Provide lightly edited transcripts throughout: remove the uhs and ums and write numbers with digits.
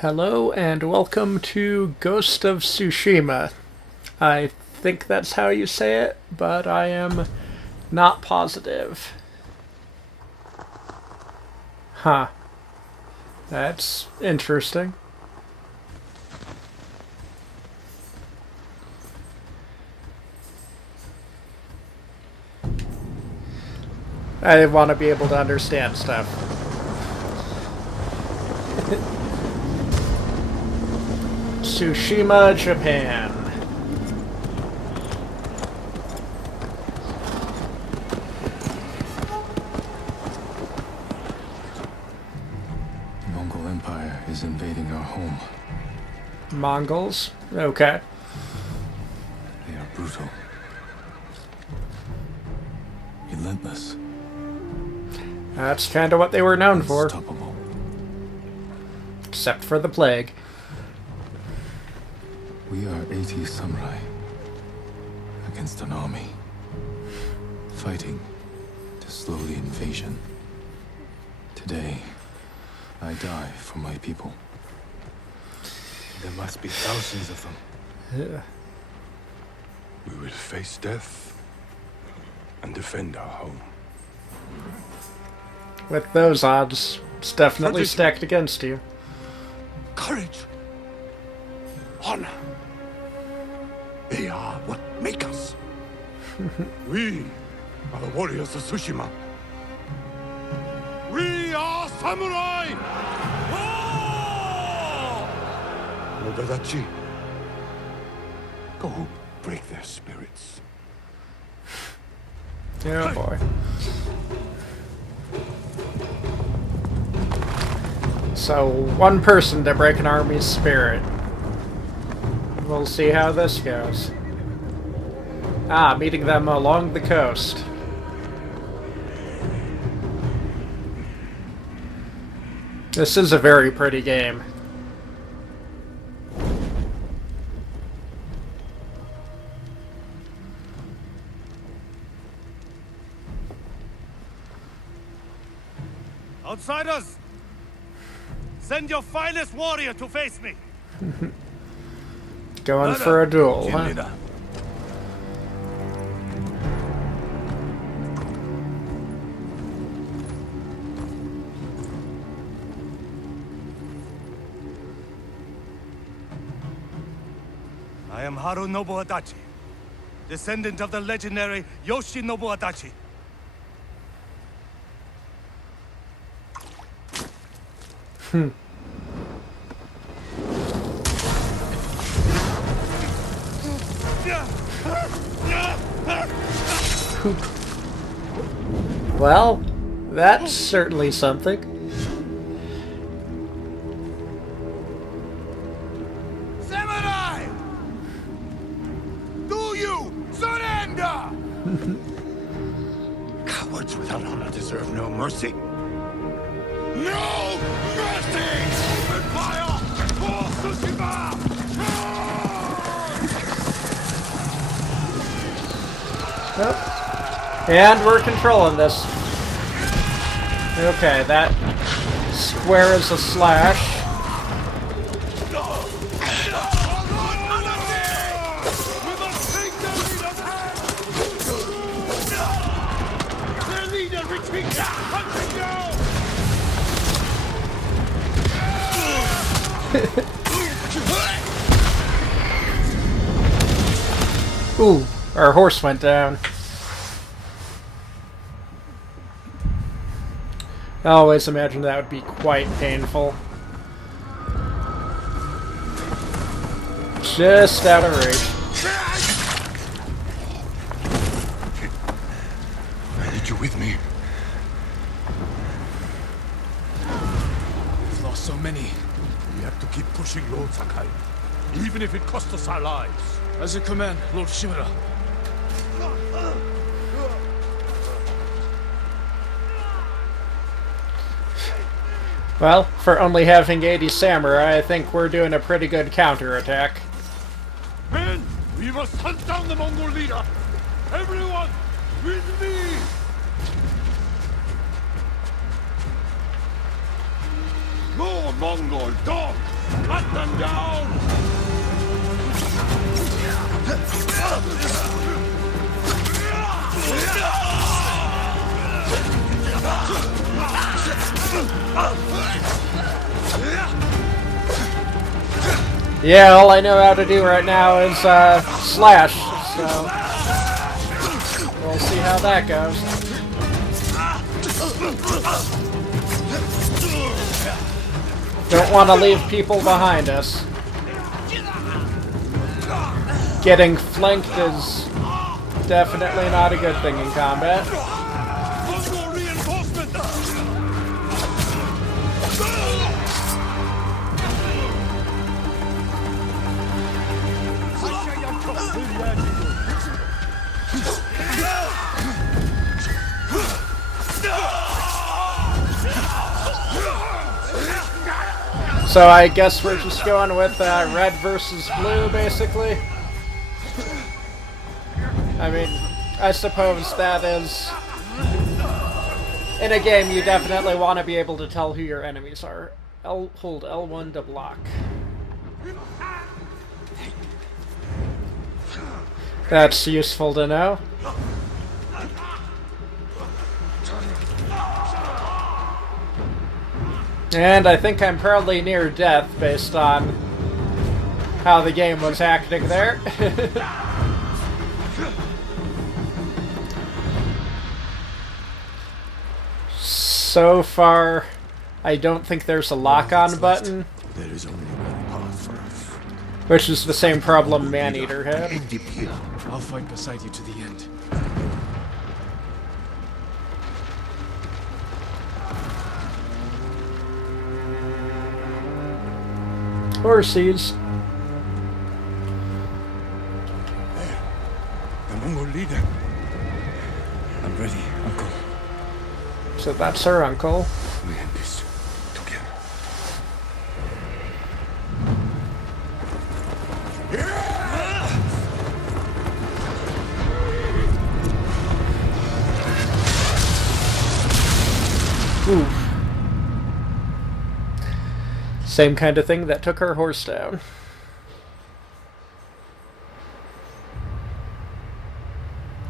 Hello and welcome to Ghost of Tsushima. I think that's how you say it, but I am not positive. Huh. That's interesting. I want to be able to understand stuff. Tsushima, Japan. The Mongol Empire is invading our home. Mongols? Okay. They are brutal. Relentless. That's kind of what they were known for. Unstoppable. Except for the plague. We are 80 samurai against an army, fighting to slow the invasion. Today, I die for my people. There must be thousands of them. Yeah. We will face death and defend our home. With those odds, it's definitely Tradition. stacked against you. Courage, honor, they are what make us. We are the warriors of Tsushima. We are samurai! Nobadachi, go break their spirits. Oh boy. So, one person to break an army's spirit. We'll see how this goes. Ah, meeting them along the coast. This is a very pretty game. Outsiders! Send your finest warrior to face me! Going for a duel, huh? Leader. I am Harunobu Adachi, descendant of the legendary Yoshinobu Adachi. Well, that's certainly something. Samurai! Do you surrender? Cowards without honor deserve no mercy. No mercy! Open fire for Tsushima! Yep. And we're controlling this. Okay, that square is a slash. Their leader retreats! Hunting down! Ooh, our horse went down. I always imagined that would be quite painful. Just out of reach. I need you with me. We've lost so many. We have to keep pushing Lord Sakai, even if it costs us our lives. As you command, Lord Shimura. Well, for only having 80 samurai, I think we're doing a pretty good counterattack. Men, we must hunt down the Mongol leader. Everyone, with me! No Mongol dogs! Cut them down! Yeah, all I know how to do right now is slash, so we'll see how that goes. Don't want to leave people behind us. Getting flanked is definitely not a good thing in combat. Mongol reinforcement! So I guess we're just going with red versus blue, basically. I mean, I suppose that is... In a game, you definitely want to be able to tell who your enemies are. Hold L1 to block. That's useful to know. And I think I'm probably near death based on how the game was acting there. So far, I don't think there's a lock-on button, There is only one path for us. which is the same problem Maneater had. End it here. I'll fight beside you to the end. Horsies. The Mongol leader. I'm ready, Uncle. So that's her uncle. We end this together. Oof. Same kind of thing that took her horse down.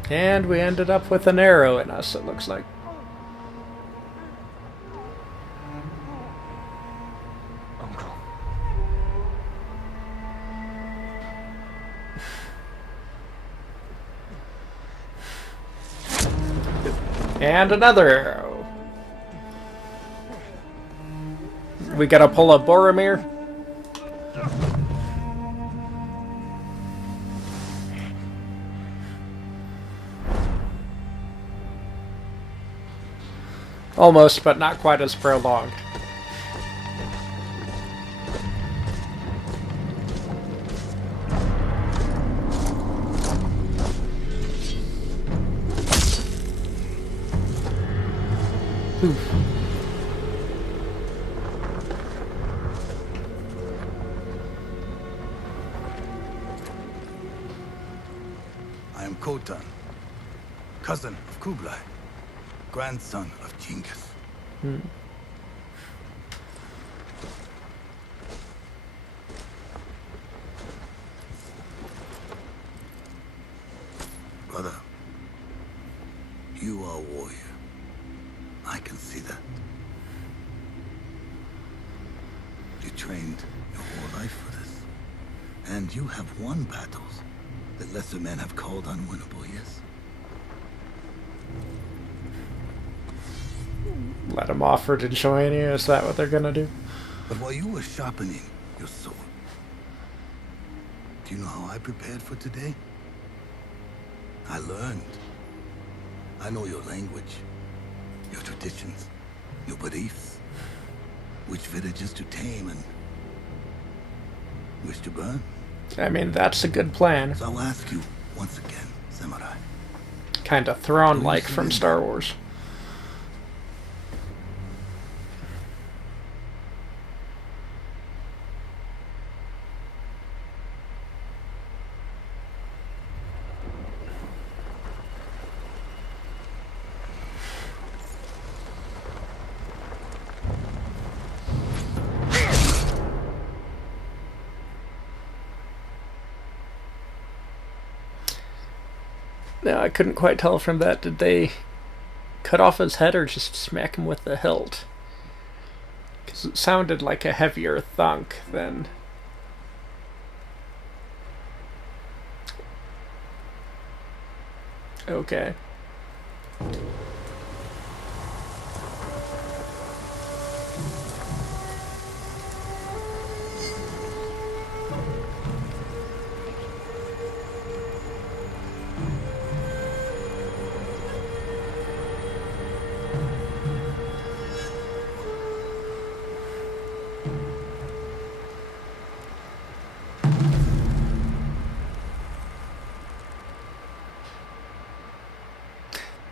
And we ended up with an arrow in us, it looks like. Uncle. And another arrow. We gotta pull a Boromir. Almost, but not quite as prolonged. Oof. I am Khotan, cousin of Kublai, grandson of Genghis. Brother, you are a warrior. I can see that. You trained your whole life for this. And you have won battles that lesser men have called unwinnable, yes? Let them offer to join you, is that what they're gonna do? But while you were sharpening your sword, do you know how I prepared for today? I learned. I know your language, your traditions, your beliefs, which villages to tame and which to burn. I mean, that's a good plan. So I'll ask you once again, Samurai. Kinda Thrawn-like from Star Wars. Now, I couldn't quite tell from that, did they cut off his head or just smack him with the hilt? Because it sounded like a heavier thunk than... Okay.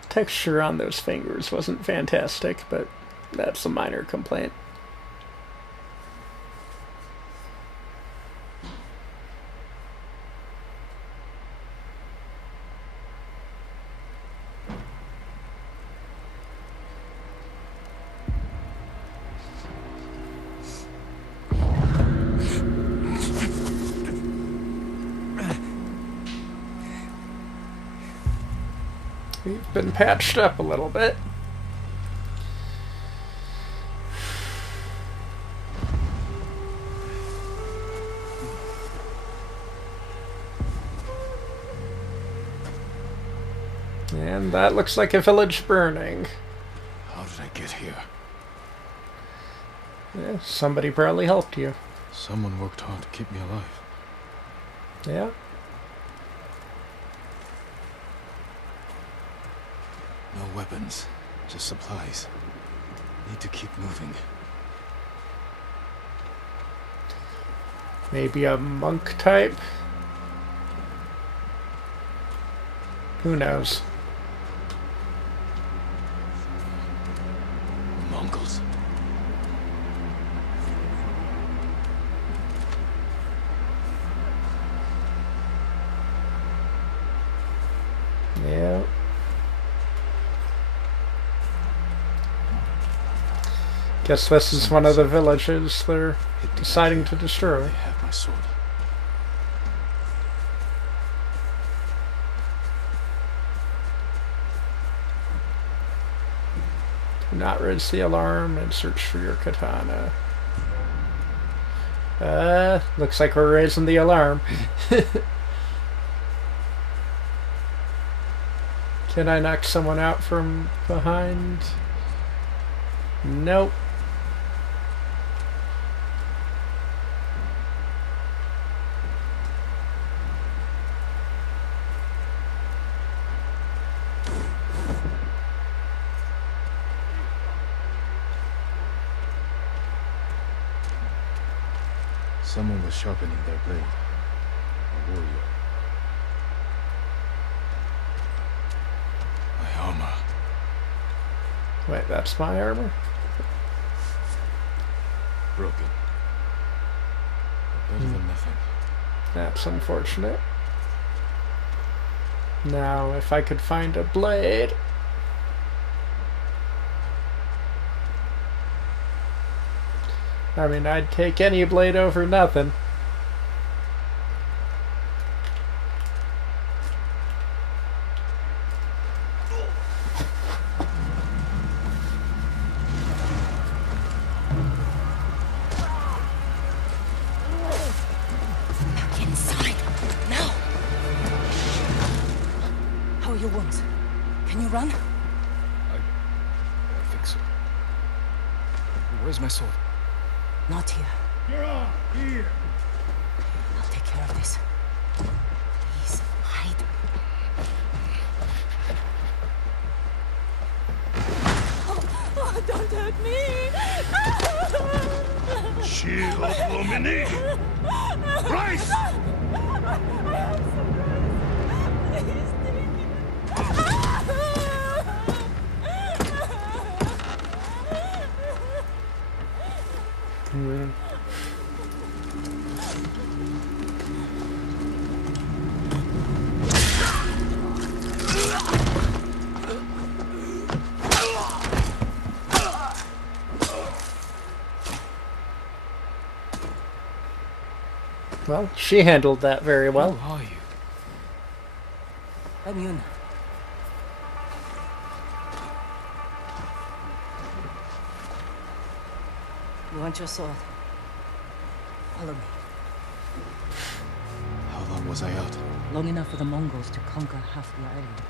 Texture on those fingers wasn't fantastic, but that's a minor complaint. We've been patched up a little bit. And that looks like a village burning. How did I get here? Yeah, somebody probably helped you. Someone worked hard to keep me alive. Yeah. No weapons, just supplies. Need to keep moving. Maybe a monk type? Who knows? Mongols. Yeah. Guess this is one of the villages they're deciding to destroy. They have my sword. Do not raise the alarm and search for your katana. Looks like we're raising the alarm. Can I knock someone out from behind? Nope. Someone was sharpening their blade. A warrior. My armor. Wait, that's my armor? Broken. But better than nothing. That's unfortunate. Now, if I could find a blade... I mean, I'd take any blade over nothing. Back inside, now! How are your wounds? Can you run? I think so. Where's my sword? Not here. You're on here. I'll take care of this. Please, hide. Oh, don't hurt me! Shield of Lumini. Rise! Please take it. Well, she handled that very well. Who are you? I'm Yun. You want your sword? Follow me. How long was I out? Long enough for the Mongols to conquer half the island.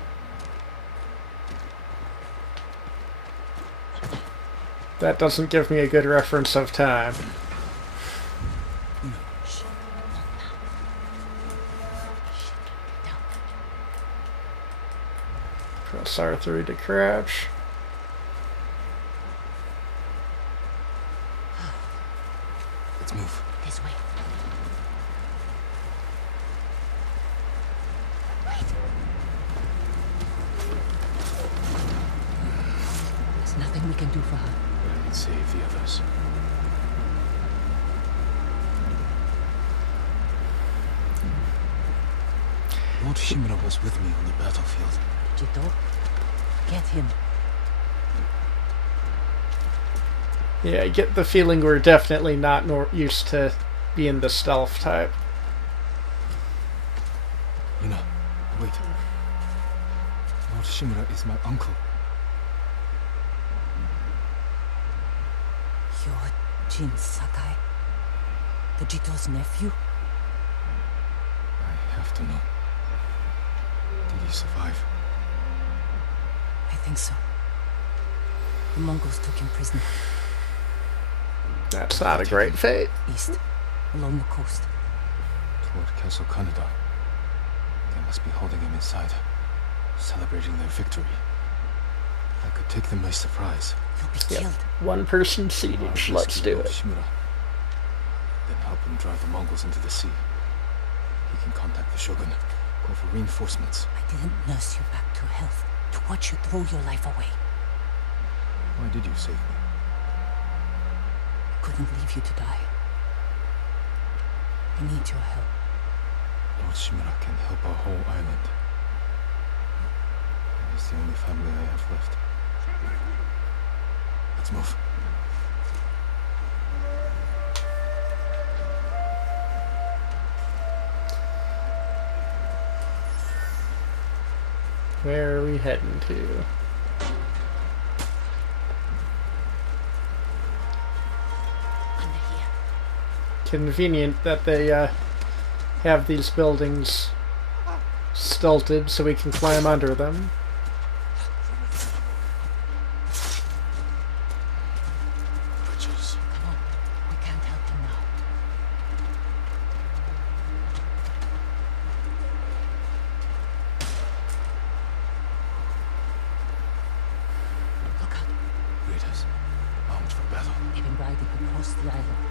That doesn't give me a good reference of time. Shh. Not now. Shh. Down. Press R3 to crouch. Let's move. This way. Wait. There's nothing we can do for her. I can save the others. Lord Shimura was with me on the battlefield. Jito, get him. Yeah, I get the feeling we're definitely not used to being the stealth type. Yuna, wait. Lord Shimura is my uncle. You're Jin Sakai, the Jito's nephew? I have to know. Did he survive? I think so. The Mongols took him prisoner. That's not a great fate. East, along the coast. Toward Castle Kaneda. They must be holding him inside, celebrating their victory. I could take them by surprise. You'll be Yep. killed. One person siege. Let's do Lord it. Shimura. Then help him drive the Mongols into the sea. He can contact the Shogun, call for reinforcements. I didn't nurse you back to health to watch you throw your life away. Why did you save me? I couldn't leave you to die. I need your help. Lord Shimura can help our whole island. He is the only family I have left. Let's move. Where are we heading to? Under here. Convenient that they have these buildings stilted so we can climb under them. Bridges. Come on. We can't help him now. Look out. Raiders. Armed for battle. They've been riding across the island.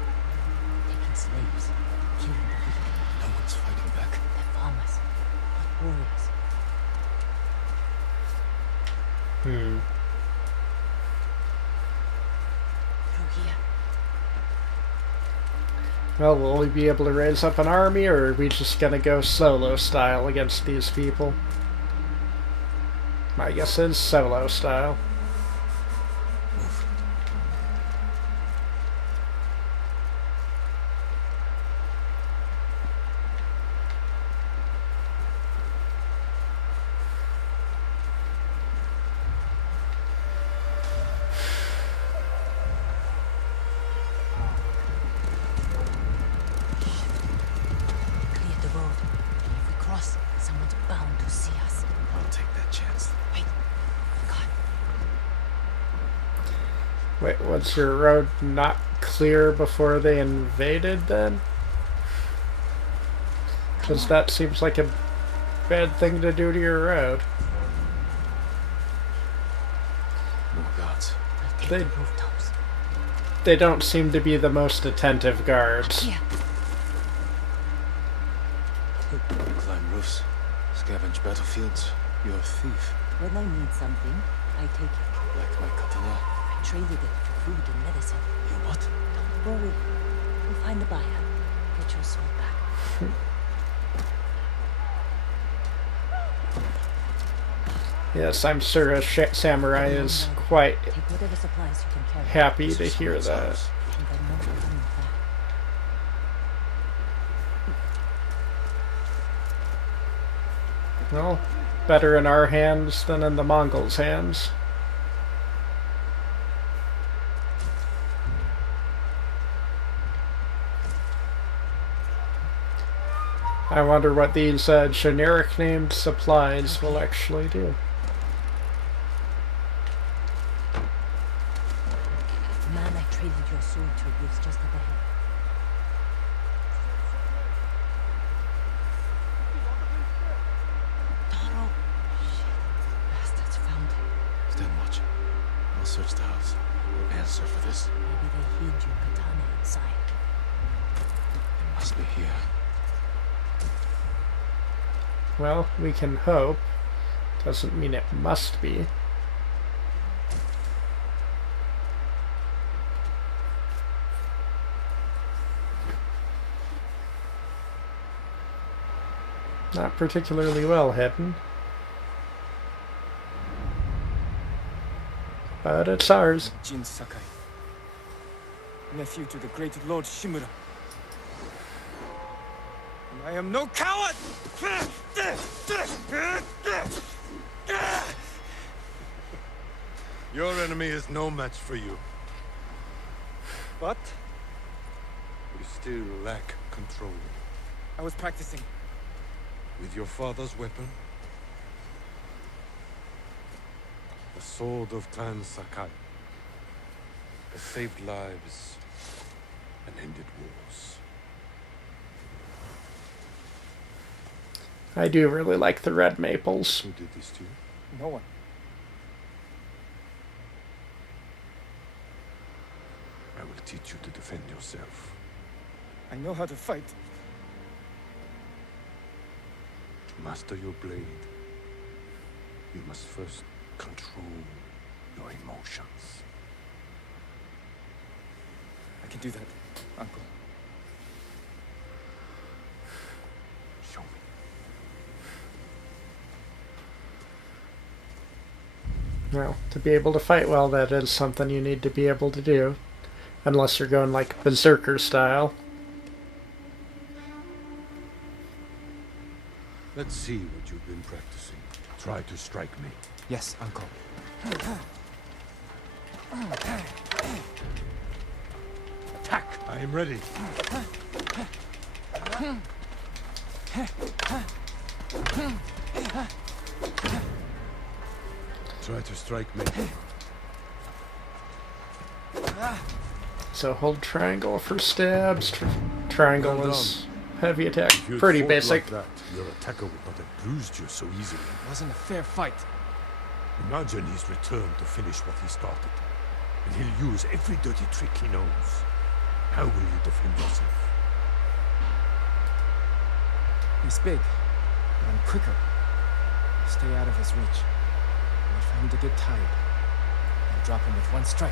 Taking slaves. Killing the weak. No one's fighting back. They're farmers. Not warriors. Hmm. Through here. Well, will we be able to raise up an army, or are we just gonna go solo style against these people? My guess is solo style. Move. Clear the road. If we cross, someone's bound to see us. I'll take that chance. Wait. God. Wait, was your road not clear before they invaded then? Because that seems like a bad thing to do to your road. More guards. I'll take They- the rooftops. They don't seem to be the most attentive guards. Here. Climb roofs. Scavenge battlefields. You're a thief. When I need something, I take it. Like my katana. I traded it for food and medicine. You what? Don't worry. We'll find a buyer. Get your sword back. Yes, I'm sure a samurai is quite Take whatever supplies you can carry. happy to hear that. And then no coming back. Well, better in our hands than in the Mongols' hands. I wonder what these generic named supplies will actually do. Man, I traded your sword to lives just up ahead. Taro! Shit. Bastards found him. Stand watch. I'll search the house. We'll answer for this. Maybe they hid your katana inside. It must be here. Well, we can hope. Doesn't mean it must be. Not particularly well hidden. But it's ours. Jin Sakai, nephew to the great Lord Shimura. And I am no coward! Your enemy is no match for you. But You still lack control. I was practicing. With your father's weapon? The sword of Clan Sakai. Has saved lives and ended wars. I do really like the red maples. Who did this to you? No one. I will teach you to defend yourself. I know how to fight. To master your blade, you must first control your emotions. I can do that, Uncle. Show me. Well, to be able to fight well, that is something you need to be able to do. Unless you're going like berserker style. Let's see what you've been practicing. Try to strike me. Yes, Uncle. Attack! I am ready. Try to strike me. So hold triangle for stabs. Triangle Well is heavy attack. If you'd Pretty fought basic. like that, your attacker would not have bruised you so easily. It wasn't a fair fight. Imagine he's returned to finish what he started. And he'll use every dirty trick he knows. How will you defend yourself? He's big, but I'm quicker. Stay out of his reach. Wait for him to get tired. And drop him with one strike.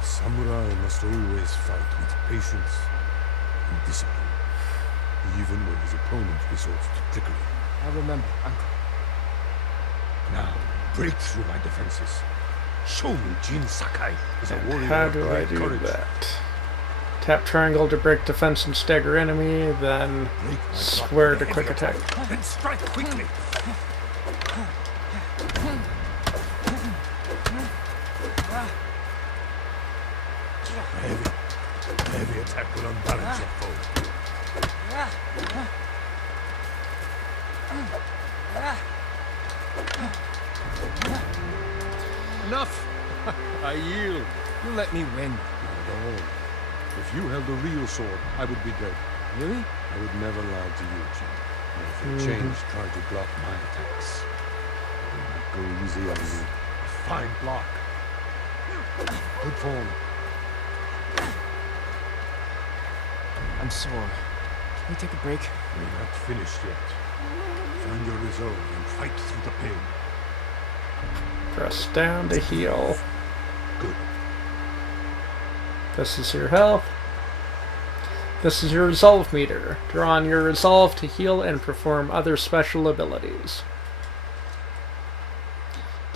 A samurai must always fight with patience and discipline, even when his opponent resorts to trickery. I remember, Uncle. Now, break through my defenses. Show me Jin Sakai is a warrior How of do I great do courage. that? Tap triangle to break defense and stagger enemy, then Break my square block to with a quick heavy attack. Then strike quickly. Heavy attack will unbalance your foe. Enough! I yield. You let me win. Not at all. If you held a real sword, I would be dead. Really? I would never lie to you, Jim. And if you change, try to block my attacks. I will not go easy on you. A fine block. Good form. I'm sore. Can we take a break? We're not finished yet. Find your resolve and fight through the pain. Press down to heal. Good. This is your health. This is your resolve meter. Draw on your resolve to heal and perform other special abilities.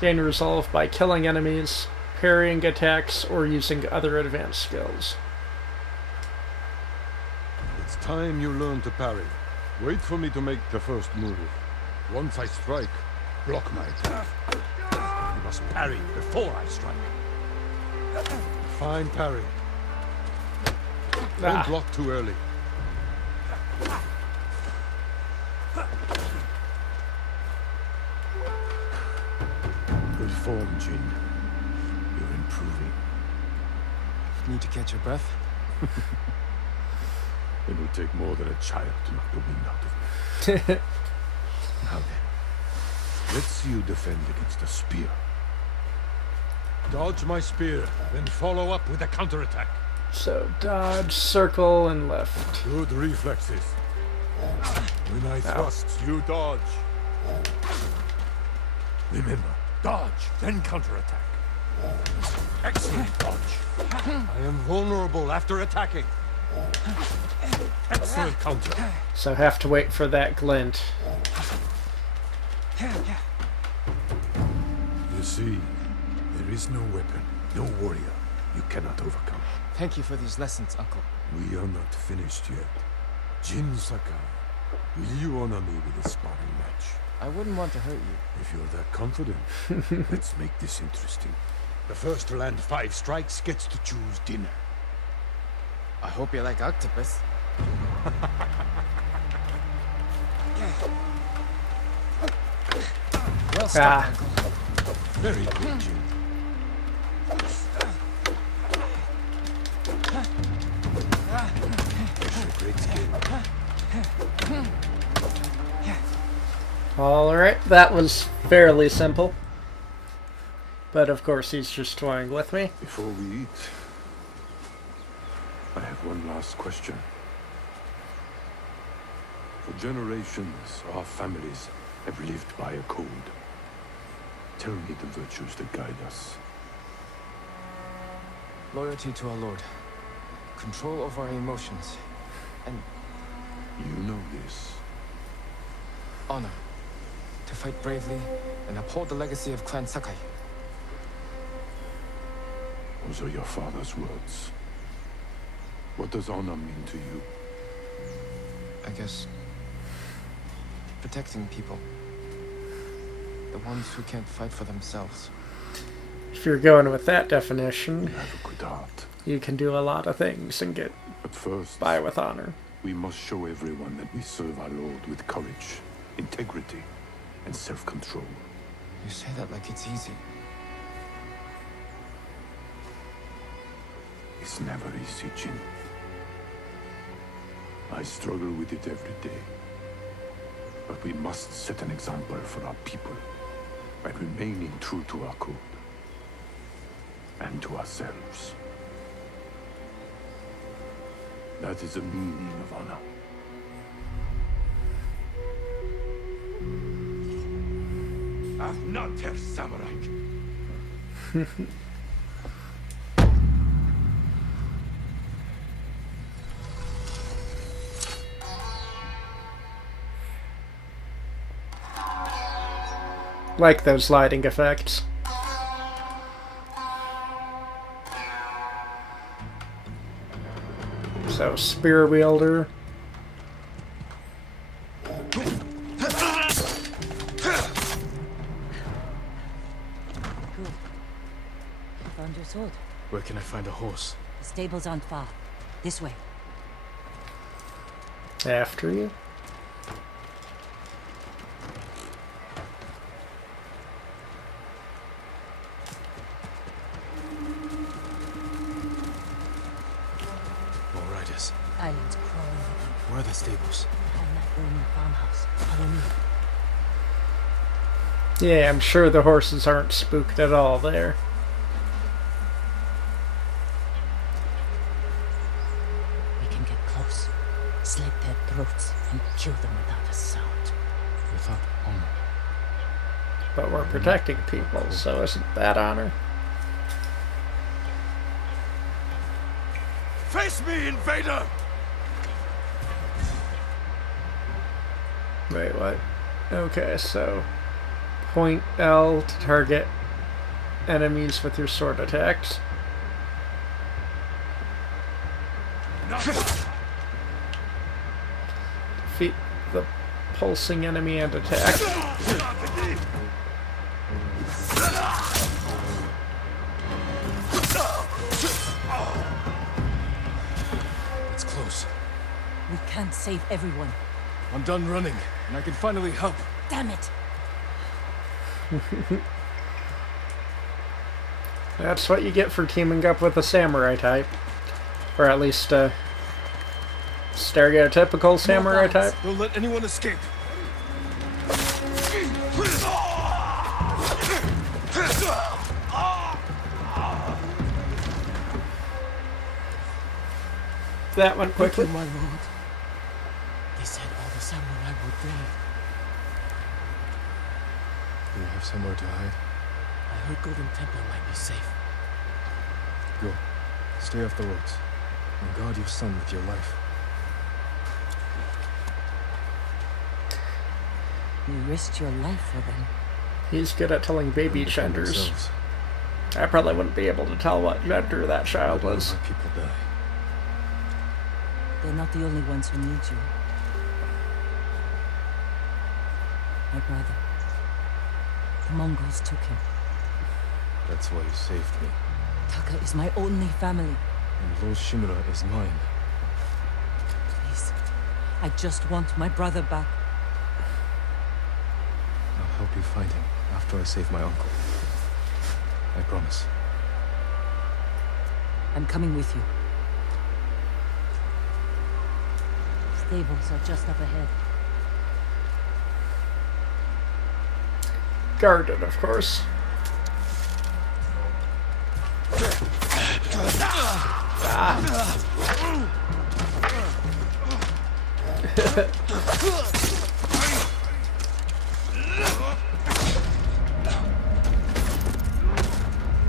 Gain resolve by killing enemies, parrying attacks, or using other advanced skills. It's time you learn to parry. Wait for me to make the first move. Once I strike, block my attack. You must parry before I strike. Fine parry. Don't block too early. form, Jin. You're improving. Need to catch your breath? It will take more than a child to knock the wind out of me. Now then, let's see you defend against a spear. Dodge my spear, then follow up with a counterattack. So dodge, circle, and left. Good reflexes. When I thrust, you dodge. Remember, dodge, then counterattack. Excellent dodge. I am vulnerable after attacking. Excellent counter. So have to wait for that glint. You see, there is no weapon, no warrior you cannot overcome. Thank you for these lessons, Uncle. We are not finished yet. Jin Sakai, will you honor me with a sparring match? I wouldn't want to hurt you. If you're that confident, let's make this interesting. The first to land 5 strikes gets to choose dinner. I hope you like octopus. Well stuck, Uncle. Very good, Jin. It's a great skill. Alright, that was fairly simple. But of course he's just toying with me. Before we eat, I have one last question. For generations, our families have lived by a code. Tell me the virtues that guide us. Loyalty to our Lord. Control over our emotions. And You know this. honor. To fight bravely and uphold the legacy of Clan Sakai. Those are your father's words. What does honor mean to you? I guess protecting people. The ones who can't fight for themselves. If you're going with that definition, You have a good heart. you can do a lot of things and get But first, by with honor. we must show everyone that we serve our Lord with courage, integrity, and self-control. You say that like it's easy. It's never easy, Jin. I struggle with it every day. But we must set an example for our people by remaining true to our code and to ourselves. That is the meaning of honor. I'm not a samurai. Like those lighting effects. So, spear wielder. Found your sword. Where can I find a horse? The stable's aren't far. This way. After you. More riders. Island's crawling with them. Where are the stables? Behind that Roman farmhouse. Follow me. Yeah, I'm sure the horses aren't spooked at all there. We can get close. Slit their throats and kill them without a sound. Without honor. But we're protecting people, so isn't that honor? Face me, invader! Wait, what? Okay, so point L to target enemies with your sword attacks. Defeat the pulsing enemy and attack. It's close. We can't save everyone. I'm done running, and I can finally help. Damn it! That's what you get for teaming up with a samurai type. Or at least a stereotypical samurai type. Don't let anyone escape. That went Thank quickly. you, my lord. They said all the samurai were dead. Do you have somewhere to hide? I heard Golden Temple might be safe. Go. Stay off the roads. And guard your son with your life. You risked your life for them. He's good at telling baby And defend genders. themselves. I probably wouldn't be able to tell what gender that child Don't was. let people die. They're not the only ones who need you. My brother. The Mongols took him. That's why you saved me. Taka is my only family. And Lord Shimura is mine. Please. I just want my brother back. I'll help you find him after I save my uncle. I promise. I'm coming with you. Stables are just up ahead. Guarded, of course.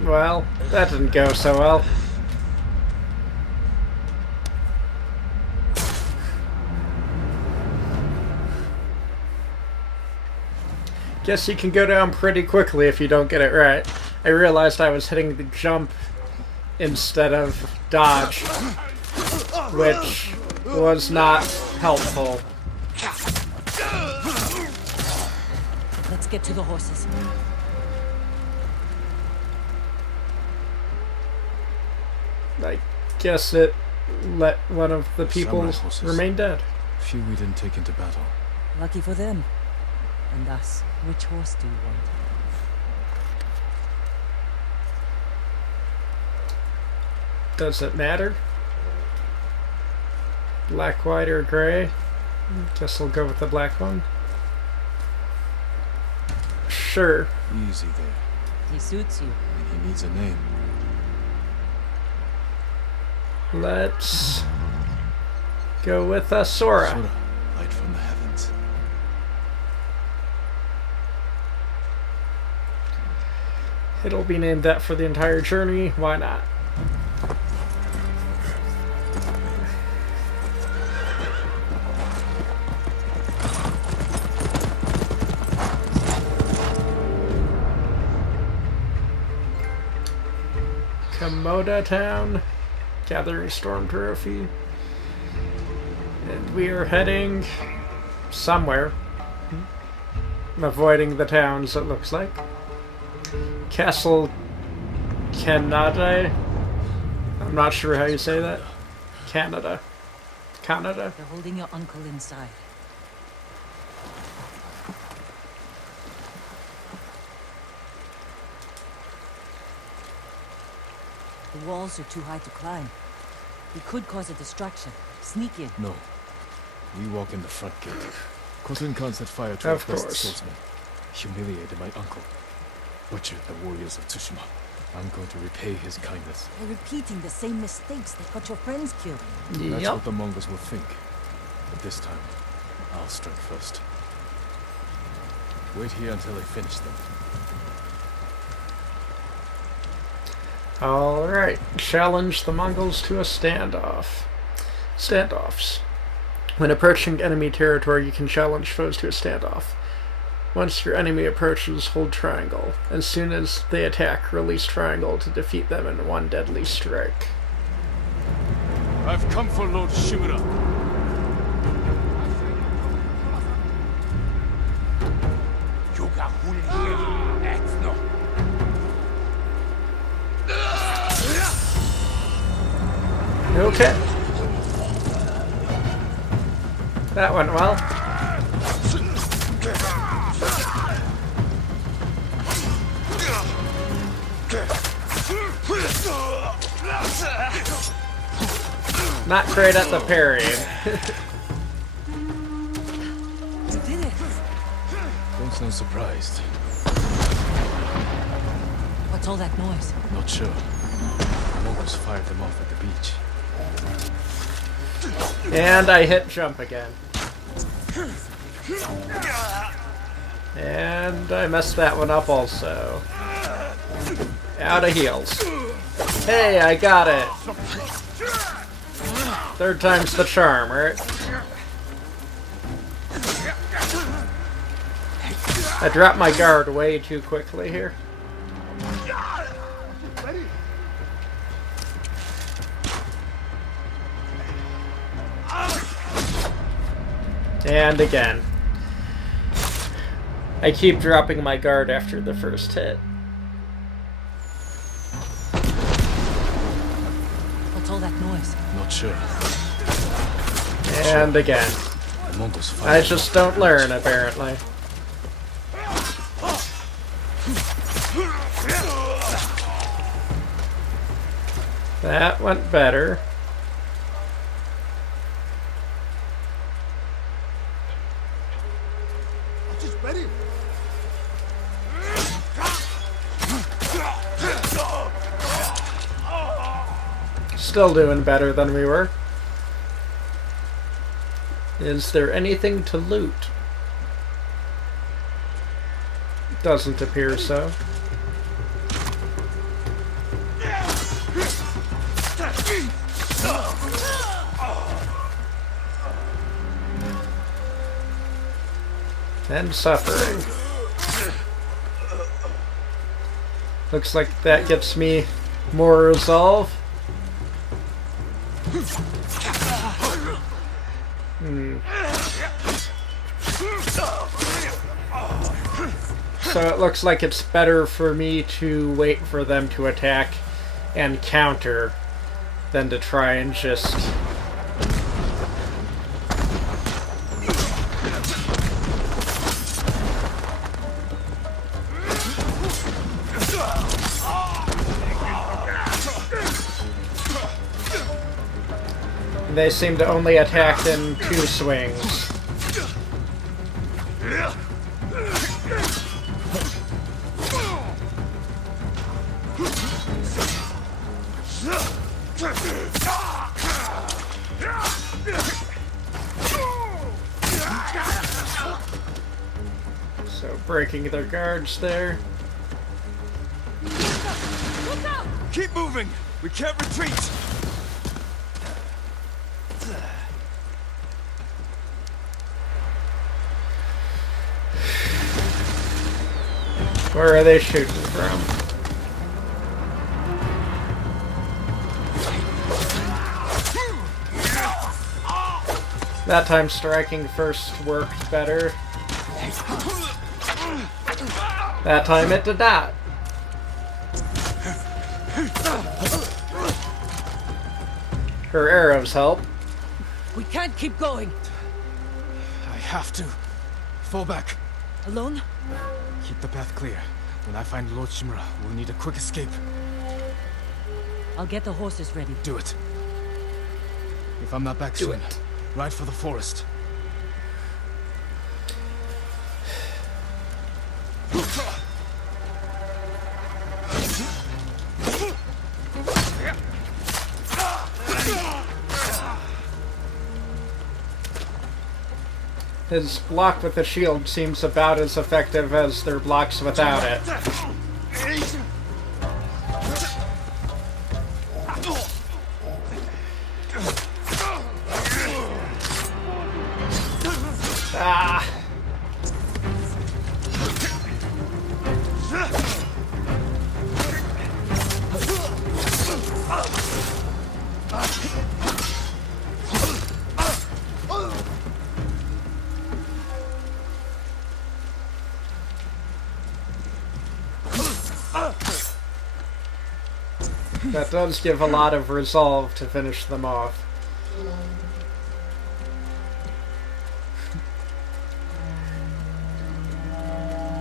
Well, that didn't go so well. Guess you can go down pretty quickly if you don't get it right. I realized I was hitting the jump instead of dodge, which was not helpful. Let's get to the horses. I guess it let one of the people Samurai horses. remain dead. Few we didn't take into battle. Lucky for them. And us. Which horse do you want? Does it matter? Black, white, or gray? Guess I'll go with the black one. Sure. Easy there. He suits you. And he needs a name. Let's go with Sora. Sora, light from the heavens. It'll be named that for the entire journey. Why not? Komoda Town. Gathering Storm Trophy. And we are heading somewhere. Avoiding the towns, it looks like. Castle Canada. I'm not sure how you say that. Canada. Canada. They're holding your uncle inside. The walls are too high to climb. We could cause a distraction. Sneak in. No. We walk in the front gate. Khotun Khan set fire to Of our best course. swordsman. Humiliated my uncle. Butchered the warriors of Tsushima. I'm going to repay his kindness. They're repeating the same mistakes that got your friends killed. That's Yep. what the Mongols will think. But this time, I'll strike first. Wait here until I finish them. Alright. Challenge the Mongols to a standoff. Standoffs. When approaching enemy territory, you can challenge foes to a standoff. Once your enemy approaches, hold triangle. As soon as they attack, release triangle to defeat them in one deadly strike. I've come for Lord Shimura. Okay. That went well. Not great at the parry. You did it. Don't sound surprised. What's all that noise? Not sure. The Mongols fired them off at the beach. And I hit jump again. And I messed that one up also. Out of heals. Hey, I got it! Third time's the charm, right? I dropped my guard way too quickly here. And again. I keep dropping my guard after the first hit. What's all that noise? Not sure. And again. The Mongols I fired just don't learn, apparently. That went better. Still doing better than we were. Is there anything to loot? Doesn't appear so. And suffering. Looks like that gets me more resolve. So it looks like it's better for me to wait for them to attack and counter than to try and just... They seem to only attack in 2 swings. So breaking their guards there. Keep moving! We can't retreat! Where are they shooting from? That time striking first worked better. That time it did not. Her arrows help. We can't keep going. I have to. Fall back. Alone? Keep the path clear. When I find Lord Shimura, we'll need a quick escape. I'll get the horses ready. Do it. If I'm not back soon, ride for the forest. His block with the shield seems about as effective as their blocks without it. Ah! That does give a lot of resolve to finish them off.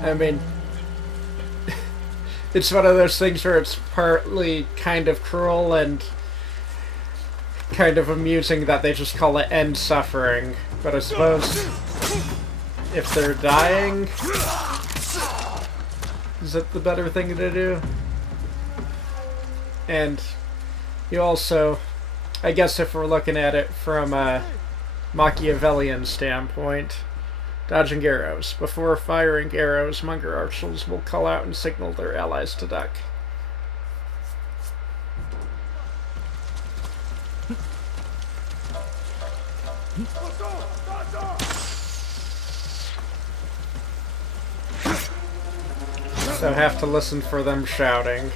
I mean, it's one of those things where it's partly kind of cruel and kind of amusing that they just call it end suffering. But I suppose if they're dying, is it the better thing to do? And you also, I guess if we're looking at it from a Machiavellian standpoint, dodging arrows. Before firing arrows, Mongol archers will call out and signal their allies to duck. So have to listen for them shouting.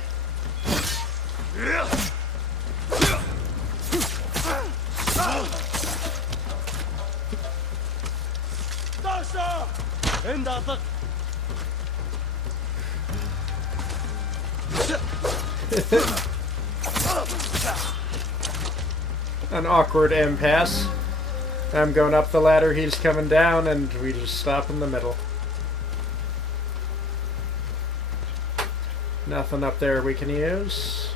An awkward impasse. I'm going up the ladder, he's coming down, and we just stop in the middle. Nothing up there we can use.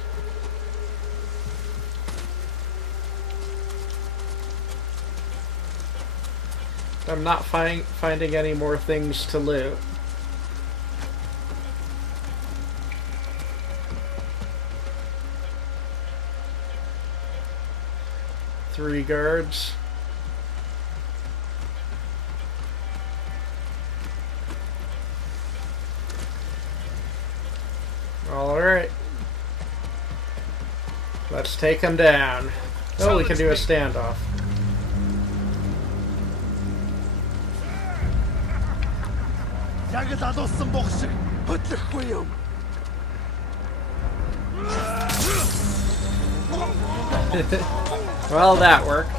I'm not finding any more things to loot. Three guards. Alright. Let's take them down. Oh, we can do a standoff. Well, that worked.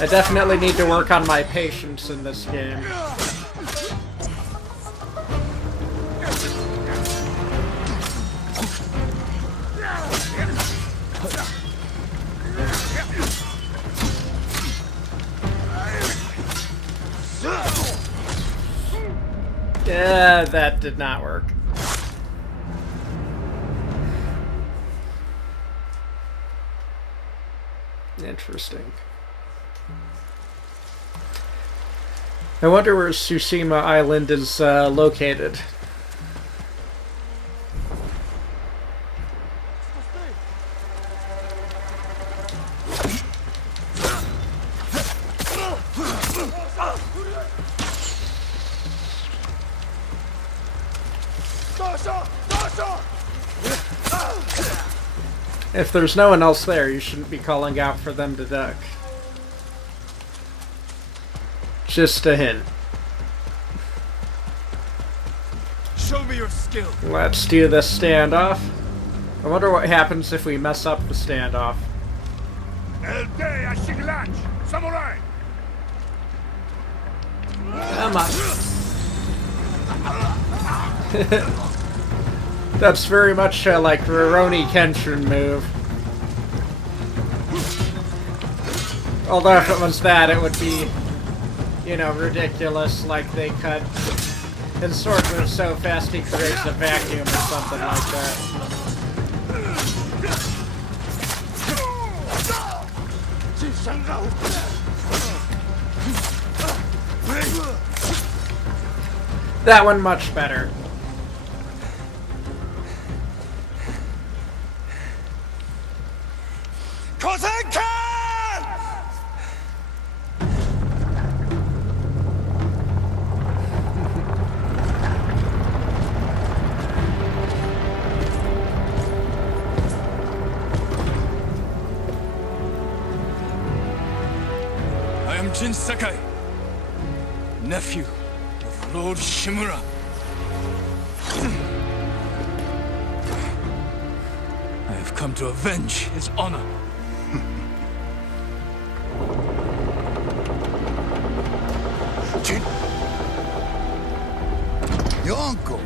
I definitely need to work on my patience in this game. Yeah, that did not work. Interesting. I wonder where Tsushima Island is located. If there's no one else there, you shouldn't be calling out for them to duck. Just a hint. Show me your skill. Let's do the standoff. I wonder what happens if we mess up the standoff. Samurai. Come on. That's very much like Rurouni Kenshin move. Although if it was that, it would be, you know, ridiculous, like they cut his sword moves so fast he creates a vacuum or something like that. That one much better. I am Jin Sakai, nephew of Lord Shimura. I have come to avenge his honor. Jin, your uncle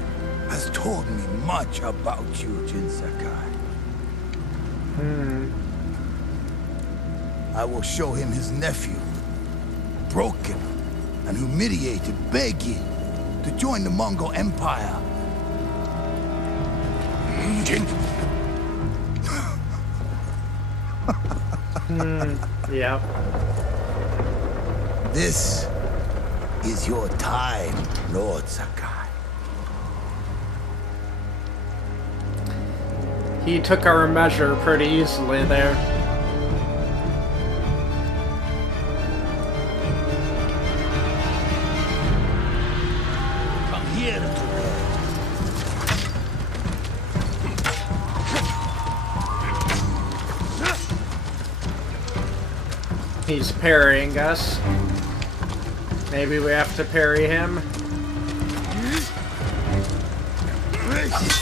has told me much about you, Jin Sakai. I will show him his nephew, broken and humiliated, begging to join the Mongol Empire. Yeah. This is your time, Lord Sakai. He took our measure pretty easily there. Come here, little boy. He's parrying us. Maybe we have to parry him.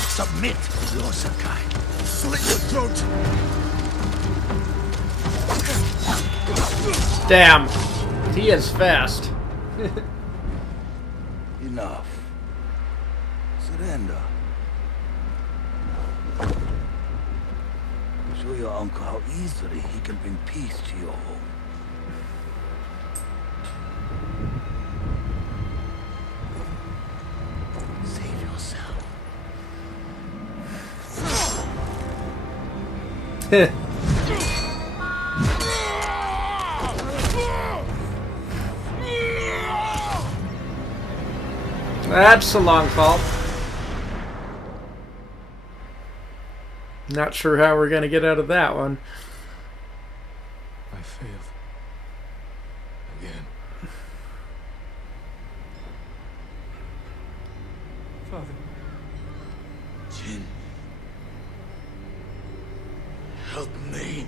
Submit, Lord Sakai. Slit your throat. Damn. He is fast. Enough. Surrender. Show your uncle how easily he can bring peace to your home. Save yourself. That's a long fall. Not sure how we're gonna get out of that one. I failed. Again. Father. Jin. Help me.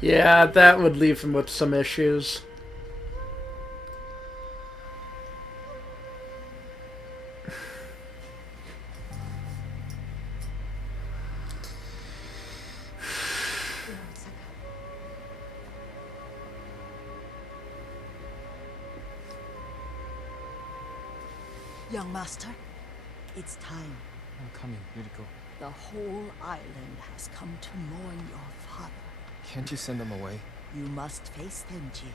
Yeah, that would leave him with some issues. Young master, it's time. I'm coming, Yuriko. The whole island has come to mourn your father. Can't you send them away? You must face them, Jin.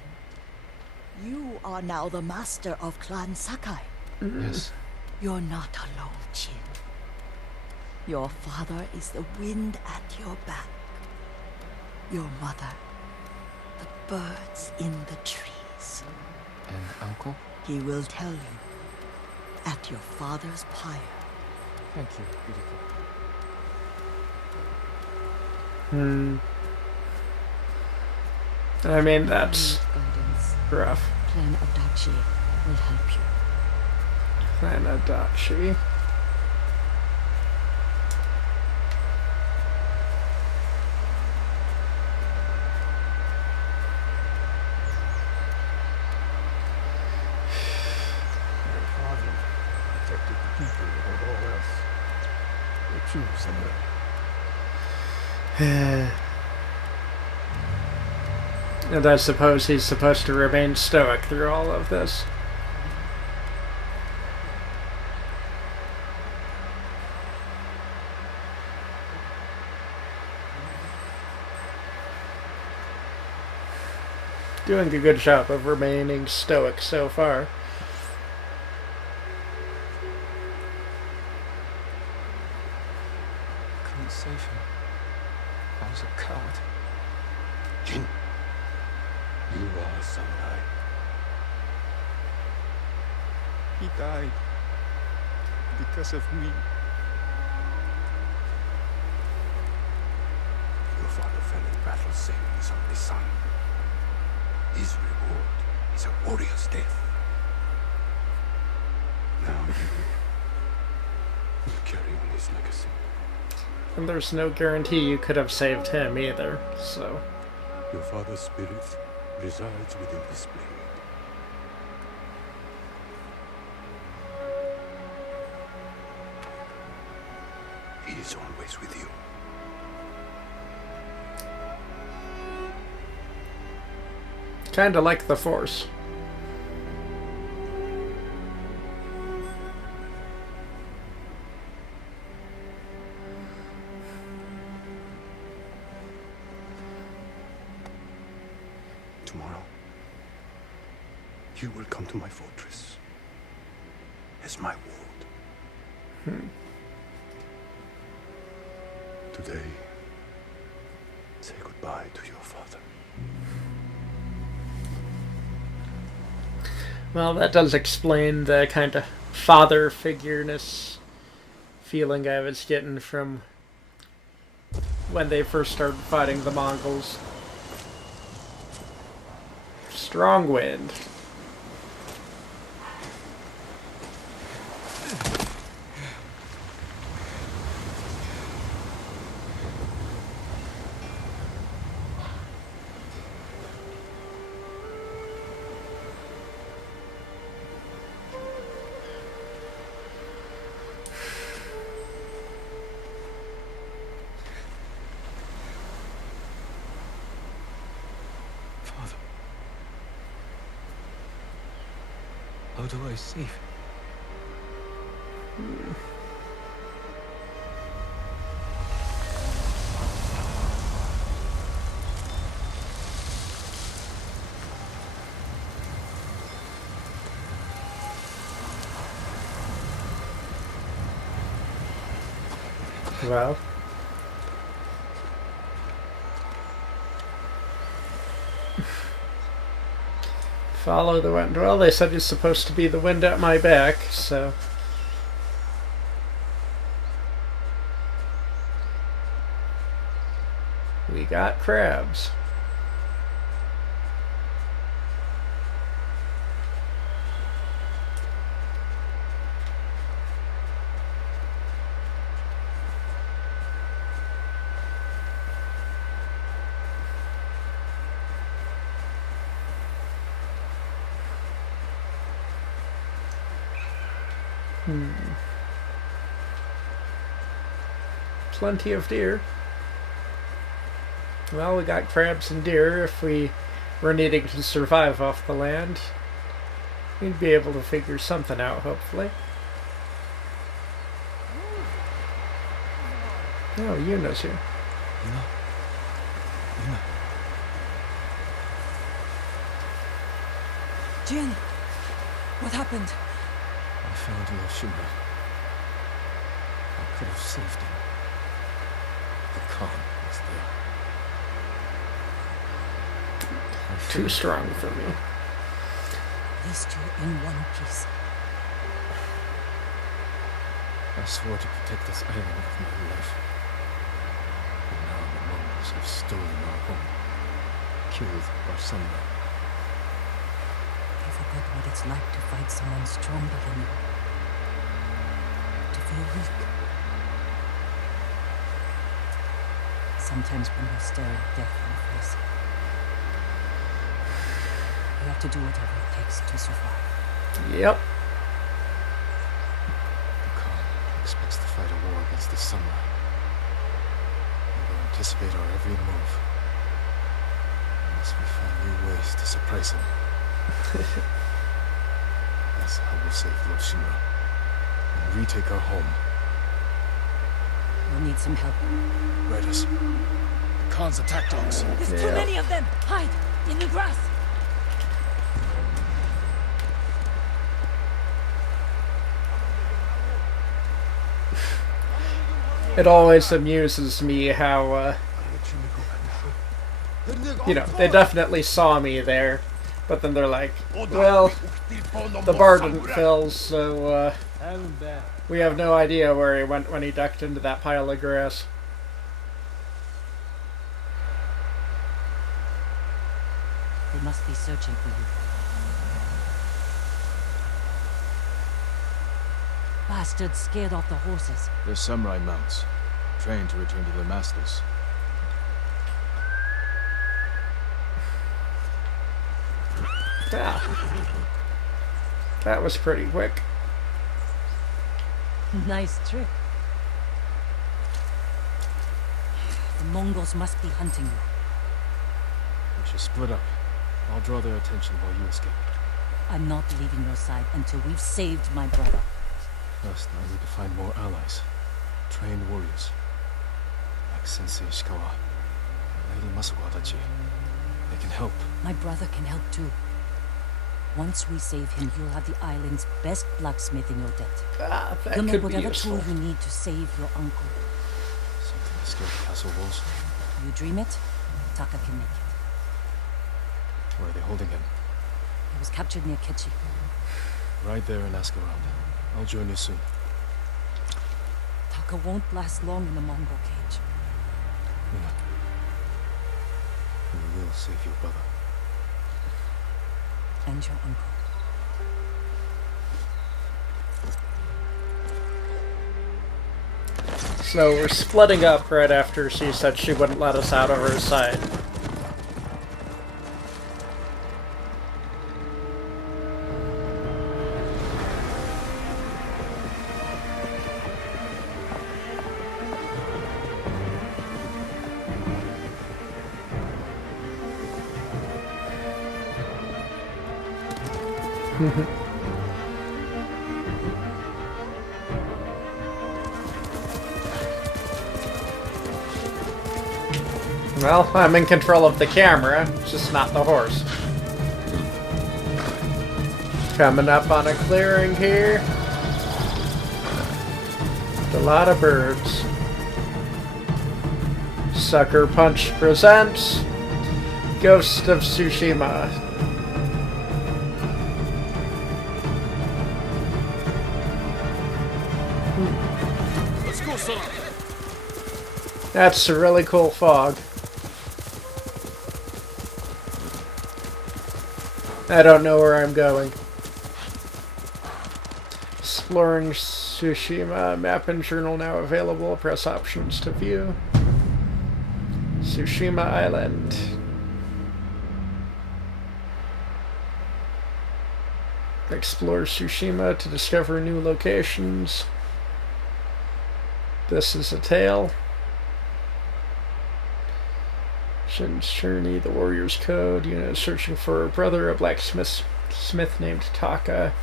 You are now the master of Clan Sakai. Yes. You're not alone, Jin. Your father is the wind at your back. Your mother, the birds in the trees. And uncle? He will tell you at your father's pyre. Thank you, Yuriko. I mean, that's Guidance. rough. Clan Adachi will help you. Clan Adachi. Your father protected the people above all else. You're true, samurai. And I suppose he's supposed to remain stoic through all of this. Doing a good job of remaining stoic so far. Couldn't save him. I was a coward. Jin, you are a samurai. He died. Because of me. Your father fell in battle saving his only son. His reward is a warrior's death. Now you will carry on his legacy. And there's no guarantee you could have saved him either, so... Your father's spirit resides within his blade. He is always with you. Kinda like the Force. Tomorrow, you will come to my fortress as my ward. Today, say goodbye to your father. Well, that does explain the kind of father figureness feeling I was getting from when they first started fighting the Mongols. Strong wind. Father. How do I save him? Well. Follow the wind. Well, they said it's supposed to be the wind at my back, so... We got crabs. Plenty of deer. Well, we got crabs and deer. If we were needing to survive off the land, we'd be able to figure something out, hopefully. Oh, Yuna's here. Yuna? Yuna? Jin, what happened? I found Tsushima. I could have saved him. The Khan was there. I Too feared strong for me. At least you're in one piece. I swore to protect this island with my life. And now the Mongols have stolen our home. Killed our samurai. You forgot what it's like to fight someone stronger than you. To feel weak. Sometimes when you're staring death in the face, you have to do whatever it takes to survive. Yep. The Khan expects to fight a war against the samurai. He will anticipate our every move. Unless we find new ways to surprise him. That's how we'll save Tsushima and retake our home. We'll need some help. Riders. The Khan's attack dogs. There's too many of them! Hide! In the grass! It always amuses me how, you know, they definitely saw me there, but then they're like, well, the bar didn't fill, so, we have no idea where he went when he ducked into that pile of grass. They must be searching for you. Bastards scared off the horses. They're samurai mounts, trained to return to their masters. Yeah. That was pretty quick. Nice trick. The Mongols must be hunting you. We should split up. I'll draw their attention while you escape. I'm not leaving your side until we've saved my brother. First, I need to find more allies. Trained warriors. Like Sensei Ishikawa and Lady Masawadachi. They can help. My brother can help too. Once we save him, you'll have the island's best blacksmith in your debt. Ah, that You'll make could be whatever useful. tool you need to save your uncle. Something to scale the castle walls. You dream it, Taka can make it. Where are they holding him? He was captured near Kechi. Right there and ask around. I'll join you soon. Taka won't last long in the Mongol cage. Luna. We will save your brother. And your uncle. So we're splitting up right after she said she wouldn't let us out of her sight. Well, I'm in control of the camera, just not the horse. Coming up on a clearing here. A lot of birds. Sucker Punch presents Ghost of Tsushima. Let's go, son. That's a really cool fog. I don't know where I'm going. Exploring Tsushima. Map and journal now available. Press options to view. Tsushima Island. Explore Tsushima to discover new locations. This is a tale. Shin's Journey, the Warrior's Code. Yuna is searching for her brother, a blacksmith named Taka,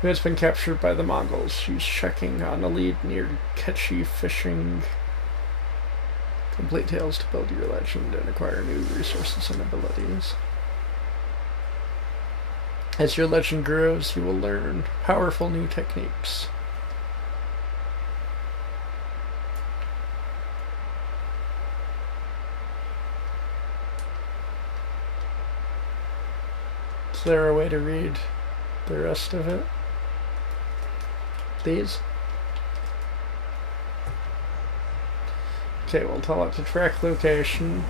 who has been captured by the Mongols. She's checking on a lead near Kechi fishing. Complete tales to build your legend and acquire new resources and abilities. As your legend grows, you will learn powerful new techniques. Is there a way to read the rest of it? These? Okay, we'll tell it to track location.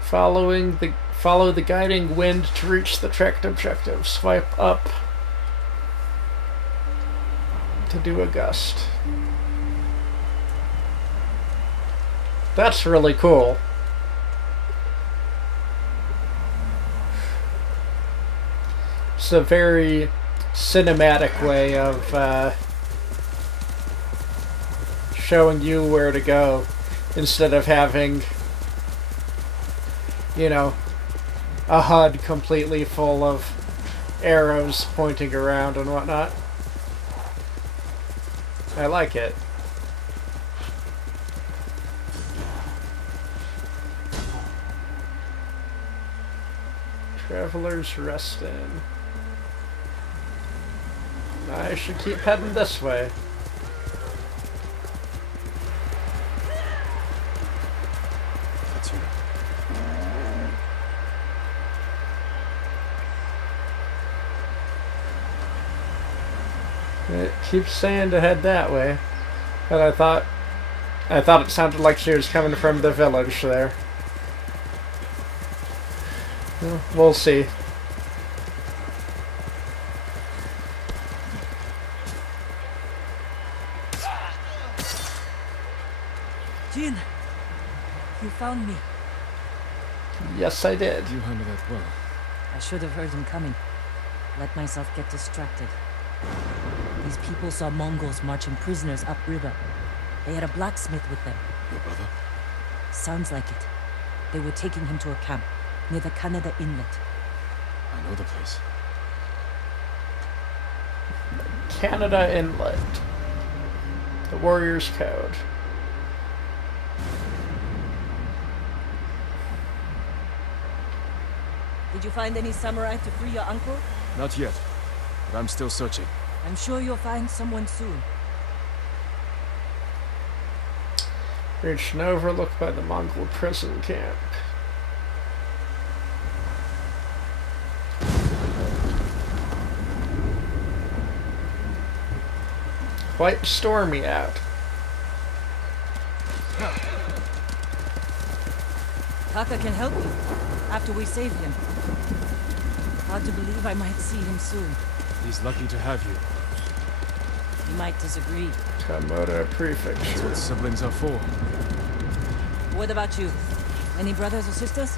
Follow the guiding wind to reach the tracked objective. Swipe up to do a gust. That's really cool. It's a very cinematic way of showing you where to go instead of having, you know, a HUD completely full of arrows pointing around and whatnot. I like it. Travelers Rest In. I should keep heading this way. That's you. It keeps saying to head that way, but I thought it sounded like she was coming from the village there. Well, we'll see. Jin, you found me. Yes, I did. You handled that well. I should have heard him coming. Let myself get distracted. These people saw Mongols marching prisoners upriver. They had a blacksmith with them. Your brother? Sounds like it. They were taking him to a camp near the Canada Inlet. I know the place. Canada Inlet. The Warrior's Code. Did you find any samurai to free your uncle? Not yet, but I'm still searching. I'm sure you'll find someone soon. Reached an overlook by the Mongol prison camp. Quite stormy out. Taka can help you after we save him. Hard to believe I might see him soon. He's lucky to have you. He might disagree. Komodo That's Prefecture. what siblings are for. What about you? Any brothers or sisters?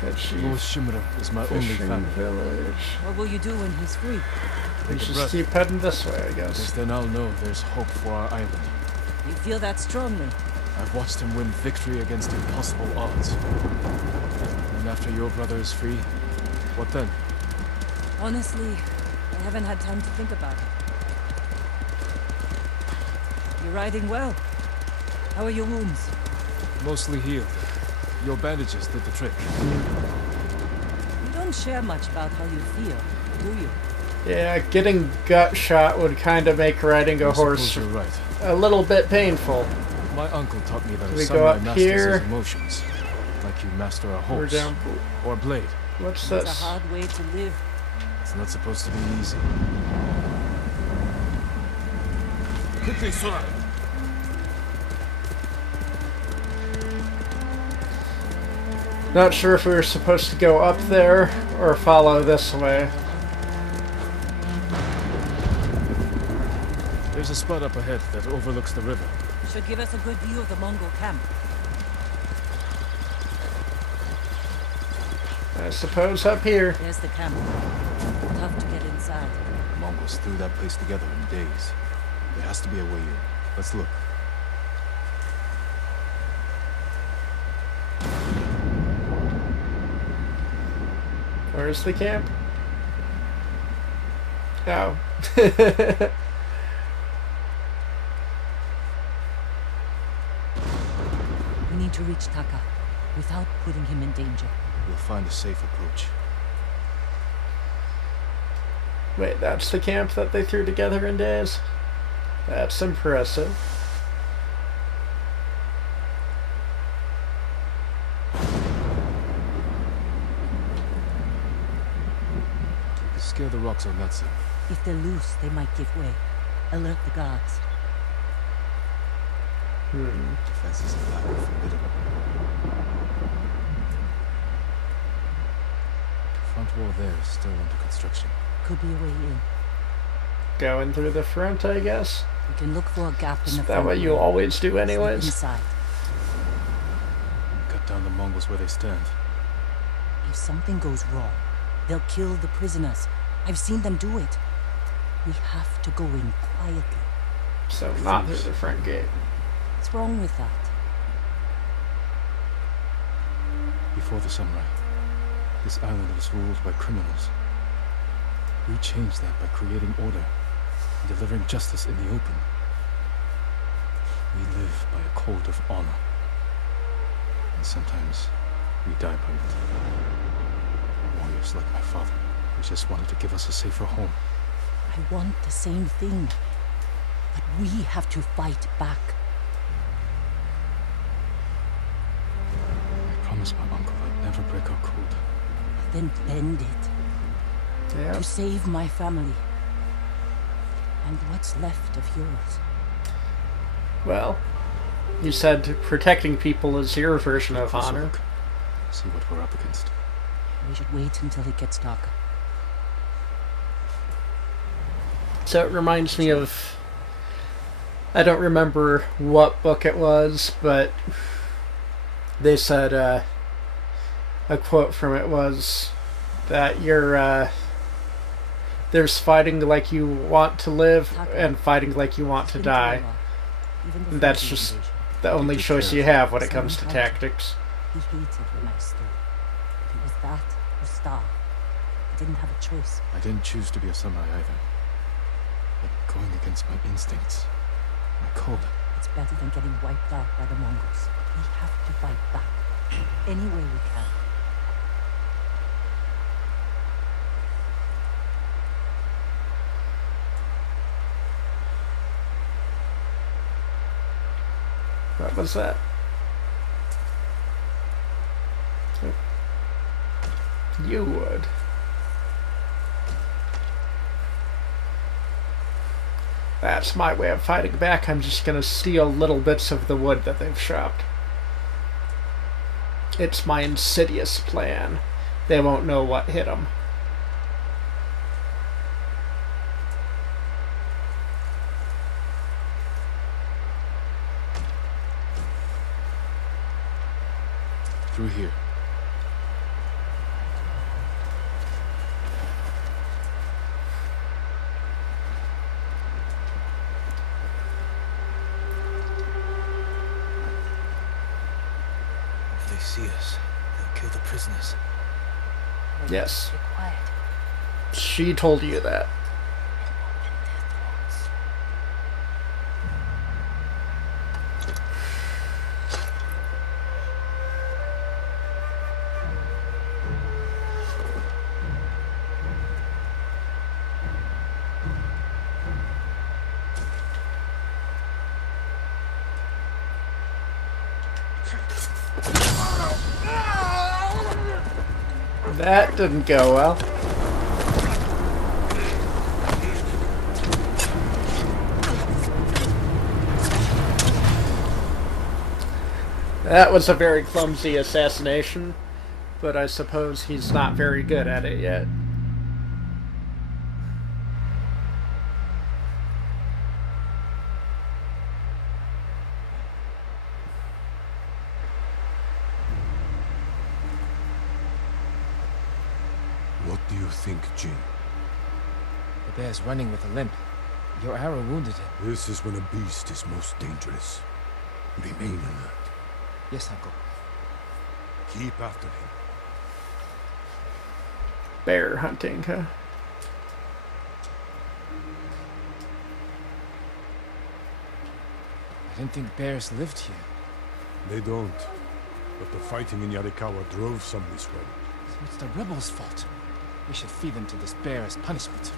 Catchy North Shimura is my only fishing family. village. What will you do when he's free? We Take a just breath, keep heading this way, I because guess. then I'll know there's hope for our island. You feel that strongly? I've watched him win victory against impossible odds. And after your brother is free, what then? Honestly, I haven't had time to think about it. You're riding well. How are your wounds? Mostly healed. Your bandages did the trick. You don't share much about how you feel, do you? Yeah, getting gut shot would kind of make riding a I suppose horse you're right. a little bit painful. My uncle taught me that We a go samurai up masters here. his emotions, like you master a We're horse down. or a blade. What's It's a this? hard way to live. It's not supposed to be easy. Quickly, Sora! Not sure if we were supposed to go up there or follow this way. There's a spot up ahead that overlooks the river. Should give us a good view of the Mongol camp. I suppose up here. There's the camp. Tough to get inside. The Mongols threw that place together in days. There has to be a way in. Let's look. Where's the camp? Oh. We need to reach Taka without putting him in danger. We'll find a safe approach. Wait, that's the camp that they threw together in days? That's impressive. Scare the rocks on that side. If they're loose, they might give way. Alert the guards. Defenses in that are forbidden. The front wall there is still under construction. Could be a way in. Going through the front, I guess. We can look for a gap in Is the that front what you wall. always do Slip anyways? inside. Cut down the Mongols where they stand. If something goes wrong, they'll kill the prisoners. I've seen them do it. We have to go in quietly. So not through the front gate. What's wrong with that? Before the samurai, this island was ruled by criminals. We changed that by creating order and delivering justice in the open. We live by a code of honor. And sometimes we die by it. Warriors like my father, who just wanted to give us a safer home. I want the same thing. But we have to fight back. I promised my uncle I'd never break our code. Then bend it. Yeah. To save my family. And what's left of yours. Well, you said protecting people is your version of Closer honor. look. See what we're up against. We should wait until it gets darker. So it reminds me of... I don't remember what book it was, but they said a quote from it was that there's fighting like you want to live and fighting like you want to It's been die. too long, even before That's the just invasion. the only good choice care you of him. have when it comes to tactics. He hated when I stole. But it was that or starve. I didn't have a choice. I didn't choose to be a samurai either. But going against my instincts, my code. It's better than getting wiped out by the Mongols. We have to fight back. Any way we can. What was that? You would. That's my way of fighting back. I'm just gonna steal little bits of the wood that they've chopped. It's my insidious plan. They won't know what hit them. Through here. If they see us, they'll kill the prisoners. Yes. Be quiet. She told you that. Open their throats. That didn't go well. That was a very clumsy assassination, but I suppose he's not very good at it yet. What do you think, Jin? The bear's running with a limp. Your arrow wounded him. This is when a beast is most dangerous. Remain alert. Yes, Uncle. Keep after him. Bear hunting, huh? I didn't think bears lived here. They don't. But the fighting in Yarikawa drove some this way. So it's the rebels' fault. We should feed them to this bear as punishment.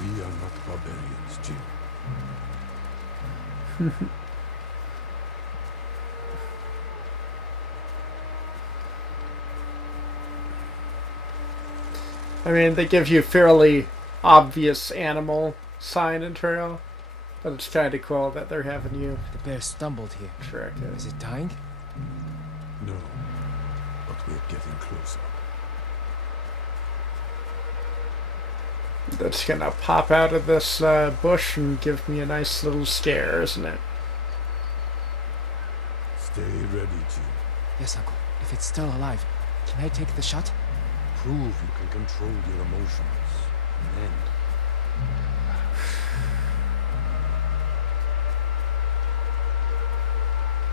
We are not barbarians, Jin. I mean, they give you fairly obvious animal sign and trail, but it's kind of cool that they're having you The bear stumbled here. track it. Is it dying? No. But we're getting closer. That's gonna pop out of this bush and give me a nice little scare, isn't it? Stay ready, Jin. Yes, Uncle. If it's still alive, can I take the shot? Prove you can control your emotions.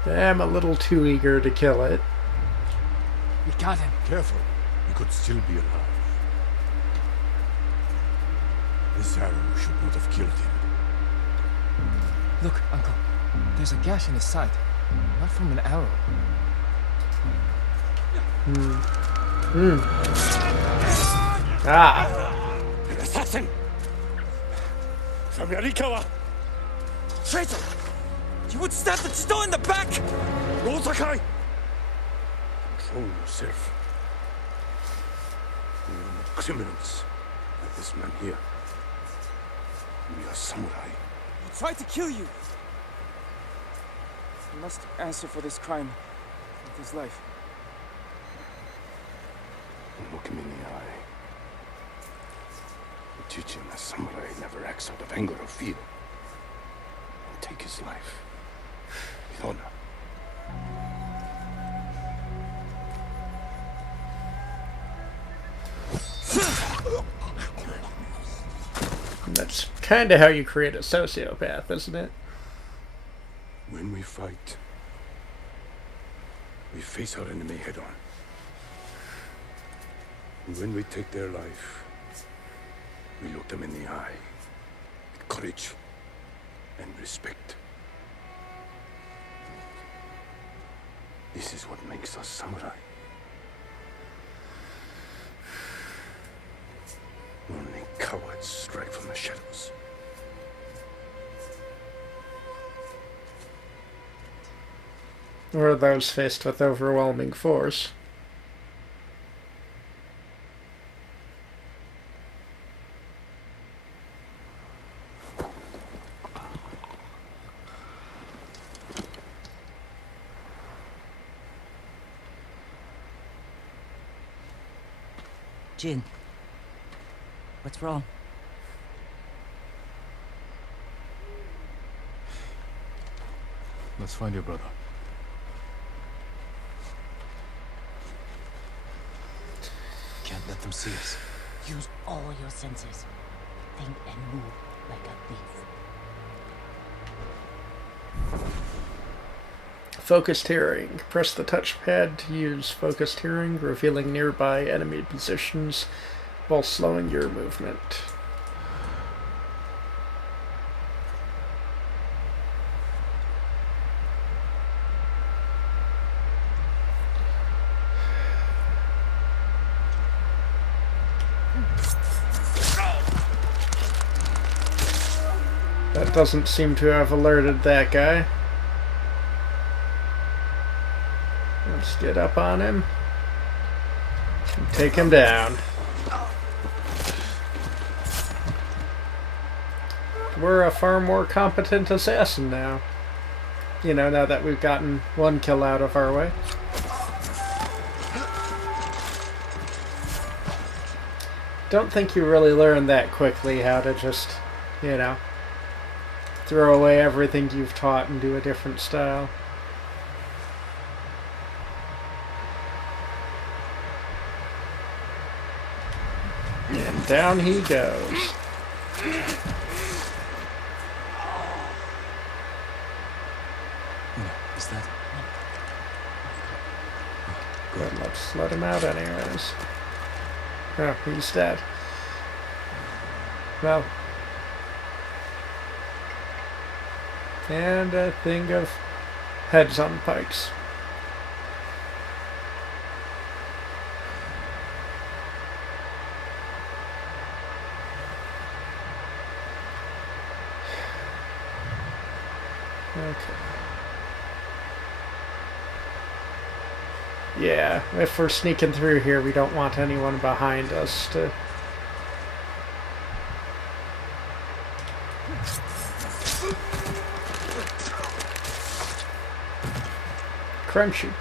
And then I'm a little too eager to kill it. We got him. careful. You could still be alive. This arrow should not have killed him. Look, Uncle. There's a gash in his side. Not from an arrow. Ah! An assassin! From Yarikawa! Traitor! You would stab the stone in the back! Rosakai! Control yourself. We are not criminals, like this man here. We are samurai. He tried to kill you. He must answer for this crime with his life. Look him in the eye. The teaching a samurai never acts out of anger or fear. And take his life with honor. That's kind of how you create a sociopath, isn't it? When we fight, we face our enemy head on. And when we take their life, we look them in the eye with courage and respect. This is what makes us samurai. Only cowards strike from the shadows. Or those faced with overwhelming force. Jin, what's wrong? Let's find your brother. Can't let them see us. Use all your senses. Think and move like a thief. Focused hearing. Press the touchpad to use focused hearing, revealing nearby enemy positions while slowing your movement. That doesn't seem to have alerted that guy. Let's get up on him and take him down. We're a far more competent assassin now. You know, now that we've gotten one kill out of our way. Don't think you really learn that quickly how to just, you know, throw away everything you've taught and do a different style. And down he goes. Is that? Good, let's let him out anyways. Oh, he's dead. Well. And a thing of heads on pikes. Okay. Yeah, if we're sneaking through here, we don't want anyone behind us to... Crunchy.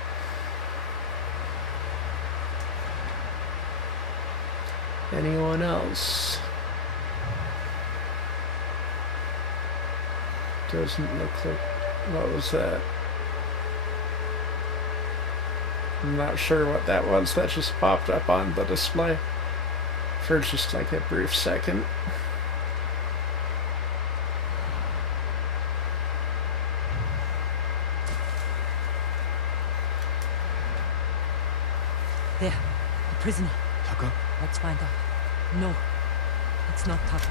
Anyone else? Doesn't look like... What was that? I'm not sure what that was. That just popped up on the display for just like a brief second. There, the prisoner. Taka? Let's find out. No, it's not Taka.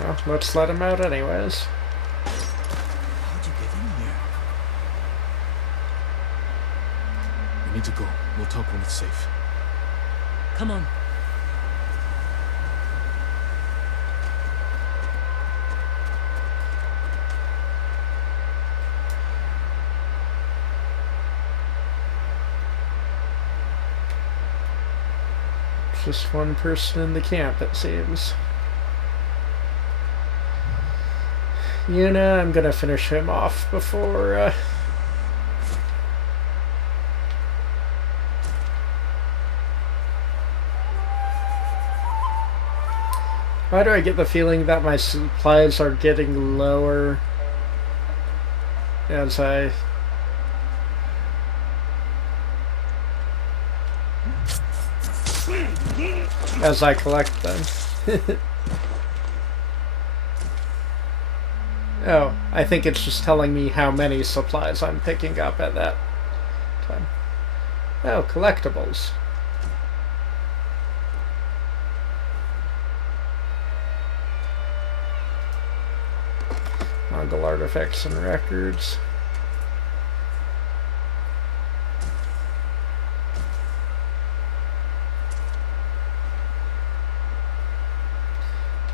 Well, let's let him out anyways. How'd you get in here? We need to go. We'll talk when it's safe. Come on. Just one person in the camp, it seems. You know, I'm gonna finish him off before, Why do I get the feeling that my supplies are getting lower as I collect them? Oh, I think it's just telling me how many supplies I'm picking up at that time. Oh, collectibles. Mongol artifacts and records.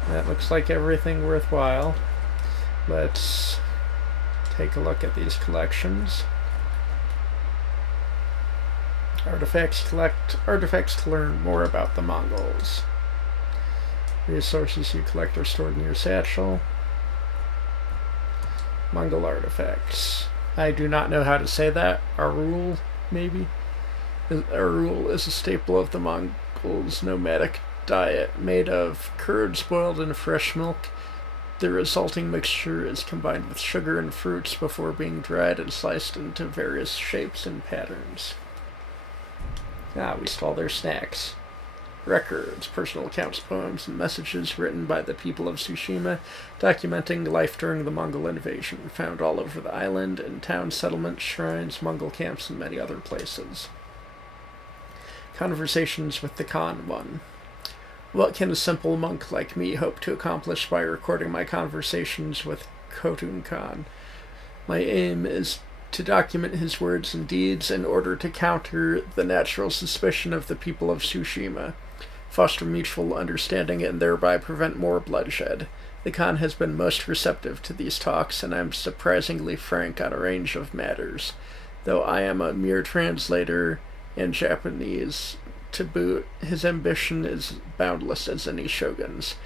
That looks like everything worthwhile. Let's take a look at these collections. Artifacts collect artifacts to learn more about the Mongols. Resources you collect are stored in your satchel. Mongol artifacts. I do not know how to say that. Arul, maybe? Arul is a staple of the Mongols' nomadic diet, made of curds boiled in fresh milk. The resulting mixture is combined with sugar and fruits before being dried and sliced into various shapes and patterns. We stole their snacks. Records, personal accounts, poems, and messages written by the people of Tsushima, documenting life during the Mongol invasion, found all over the island, in town settlements, shrines, Mongol camps, and many other places. Conversations with the Khan one. What can a simple monk like me hope to accomplish by recording my conversations with Khotun Khan? My aim is to document his words and deeds in order to counter the natural suspicion of the people of Tsushima, foster mutual understanding, and thereby prevent more bloodshed. The Khan has been most receptive to these talks, and I'm surprisingly frank on a range of matters. Though I am a mere translator in Japanese to boot, his ambition is boundless as any shogun's,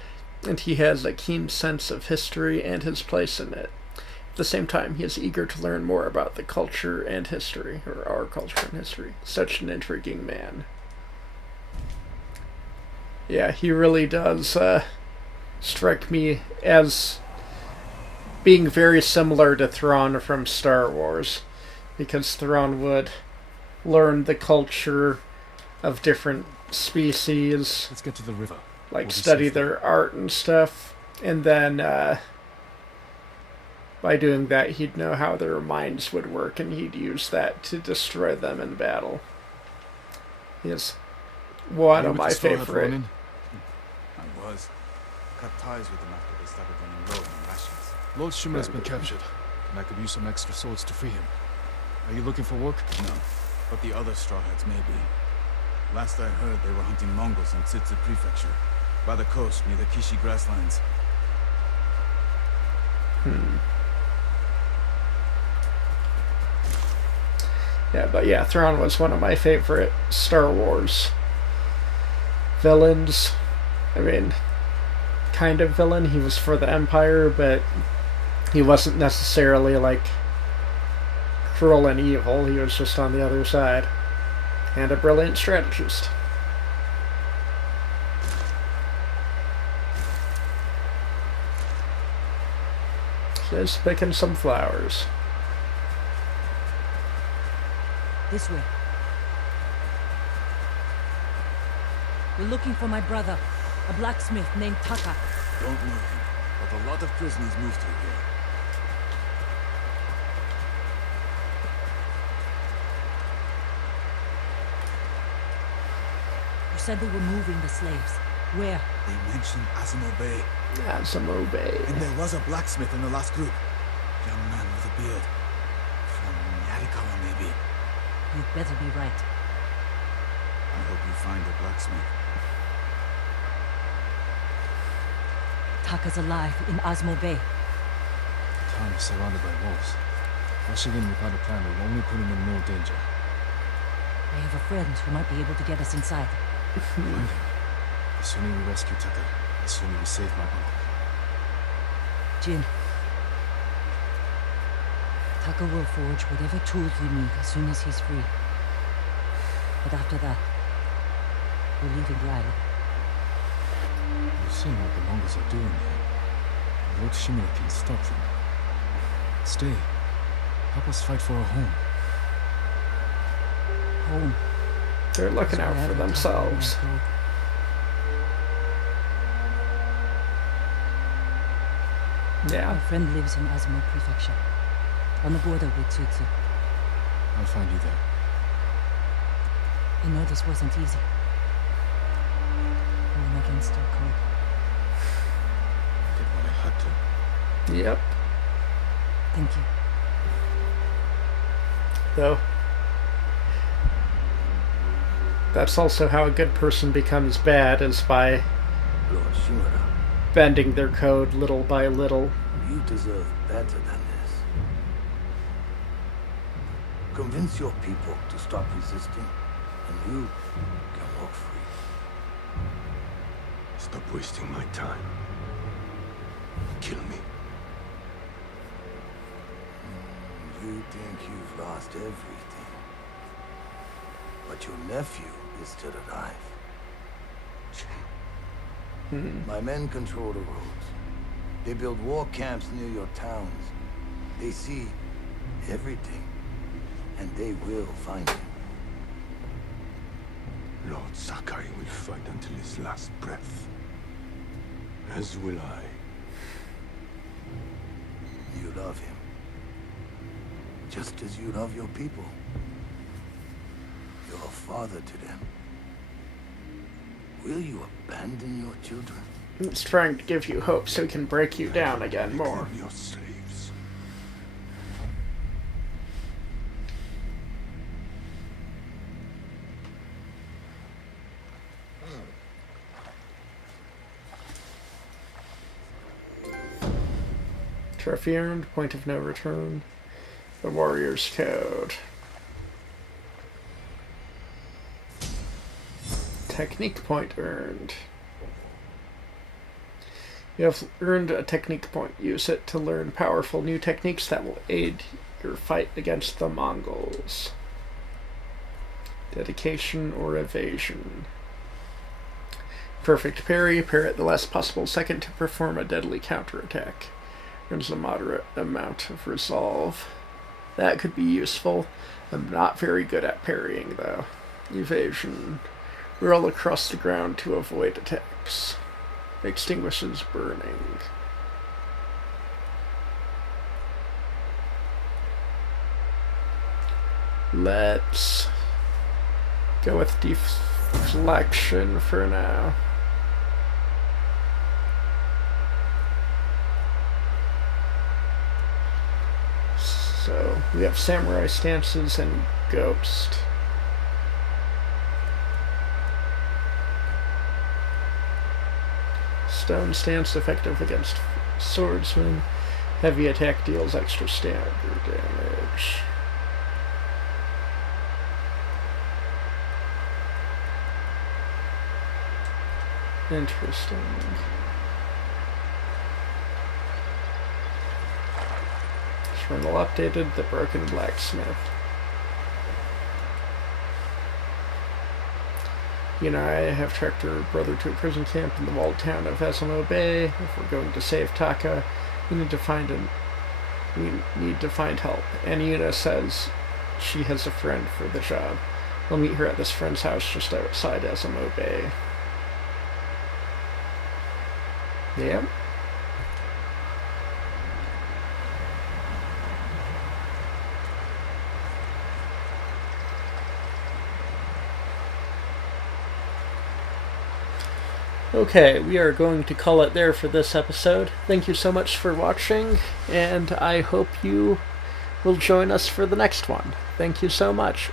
and he has a keen sense of history and his place in it. At the same time, he is eager to learn more about the culture and history, or our culture and history. Such an intriguing man. Yeah, he really does strike me as being very similar to Thrawn from Star Wars, because Thrawn would learn the culture of different species. Let's get to the river. Like study their art and stuff, and then by doing that he'd know how their minds would work, and he'd use that to destroy them in battle. He is one of my favorite. I was. Cut ties with them after they started running low on rations. Lord Shima has been captured, and I could use some extra swords to free him. Are you looking for work? No, but the other Straw Hats may be. Last I heard, they were hunting Mongols in Tsitsi Prefecture, by the coast near the Kishi grasslands. Yeah, Thrawn was one of my favorite Star Wars villains. I mean, kind of villain. He was for the Empire, but he wasn't necessarily, like, cruel and evil. He was just on the other side. And a brilliant strategist. Just picking some flowers. This way. We're looking for my brother, a blacksmith named Taka. Don't know him, but a lot of prisoners moved through here. You said they were moving the slaves. Where? They mentioned Azamo Bay. Azamo Bay. And there was a blacksmith in the last group. Young man with a beard. From Yarikawa, maybe. You'd better be right. I hope you find the blacksmith. Taka's alive in Azamo Bay. The town is surrounded by walls. Rushing in without a plan will only put him in more danger. I have a friend who might be able to get us inside. Find him. The sooner we rescue Taka, the sooner we save my uncle. Jin. Taka will forge whatever tools we need as soon as he's free. But after that, we're leaving the island. You've seen what the Mongols are doing here. Lord Shima can stop them. Stay. Help us fight for our home. Home. They're looking out for themselves. Go. Yeah. My friend lives in Azuma Prefecture, on the border with Tsutsu. I'll find you there. I know this wasn't easy. Going against our code. I did what I had to. Yep. Thank you. Though, that's also how a good person becomes bad, is by Lord Shimura, bending their code little by little. you deserve better than this. Convince your people to stop resisting, and you can walk free. Stop wasting my time. Kill me. You think you've lost everything. But your nephew is still alive. My men control the roads. They build war camps near your towns. They see everything. And they will find him. Lord Sakai will fight until his last breath. As will I. You love him. Just as you love your people. You're a father to them. Will you abandon your children? He's trying to give you hope so he can break you down again Make more. them your slaves. Trophy earned, point of no return. The Warrior's Code. Technique point earned. You have earned a technique point. Use it to learn powerful new techniques that will aid your fight against the Mongols. Dedication or evasion. Perfect parry. Parry at the last possible second to perform a deadly counterattack. Earns a moderate amount of resolve. That could be useful. I'm not very good at parrying, though. Evasion. Roll across the ground to avoid attacks. Extinguishes burning. Let's go with deflection for now. So we have samurai stances and ghost. Stone stance effective against swordsmen. Heavy attack deals extra stagger damage. Interesting. Journal updated. The Broken Blacksmith. You and I have tracked her brother to a prison camp in the walled town of Azamo Bay. If we're going to save Taka, we need to find help. And Yuna says she has a friend for the job. We'll meet her at this friend's house just outside Azamo Bay. Yep. Okay, we are going to call it there for this episode. Thank you so much for watching, and I hope you will join us for the next one. Thank you so much.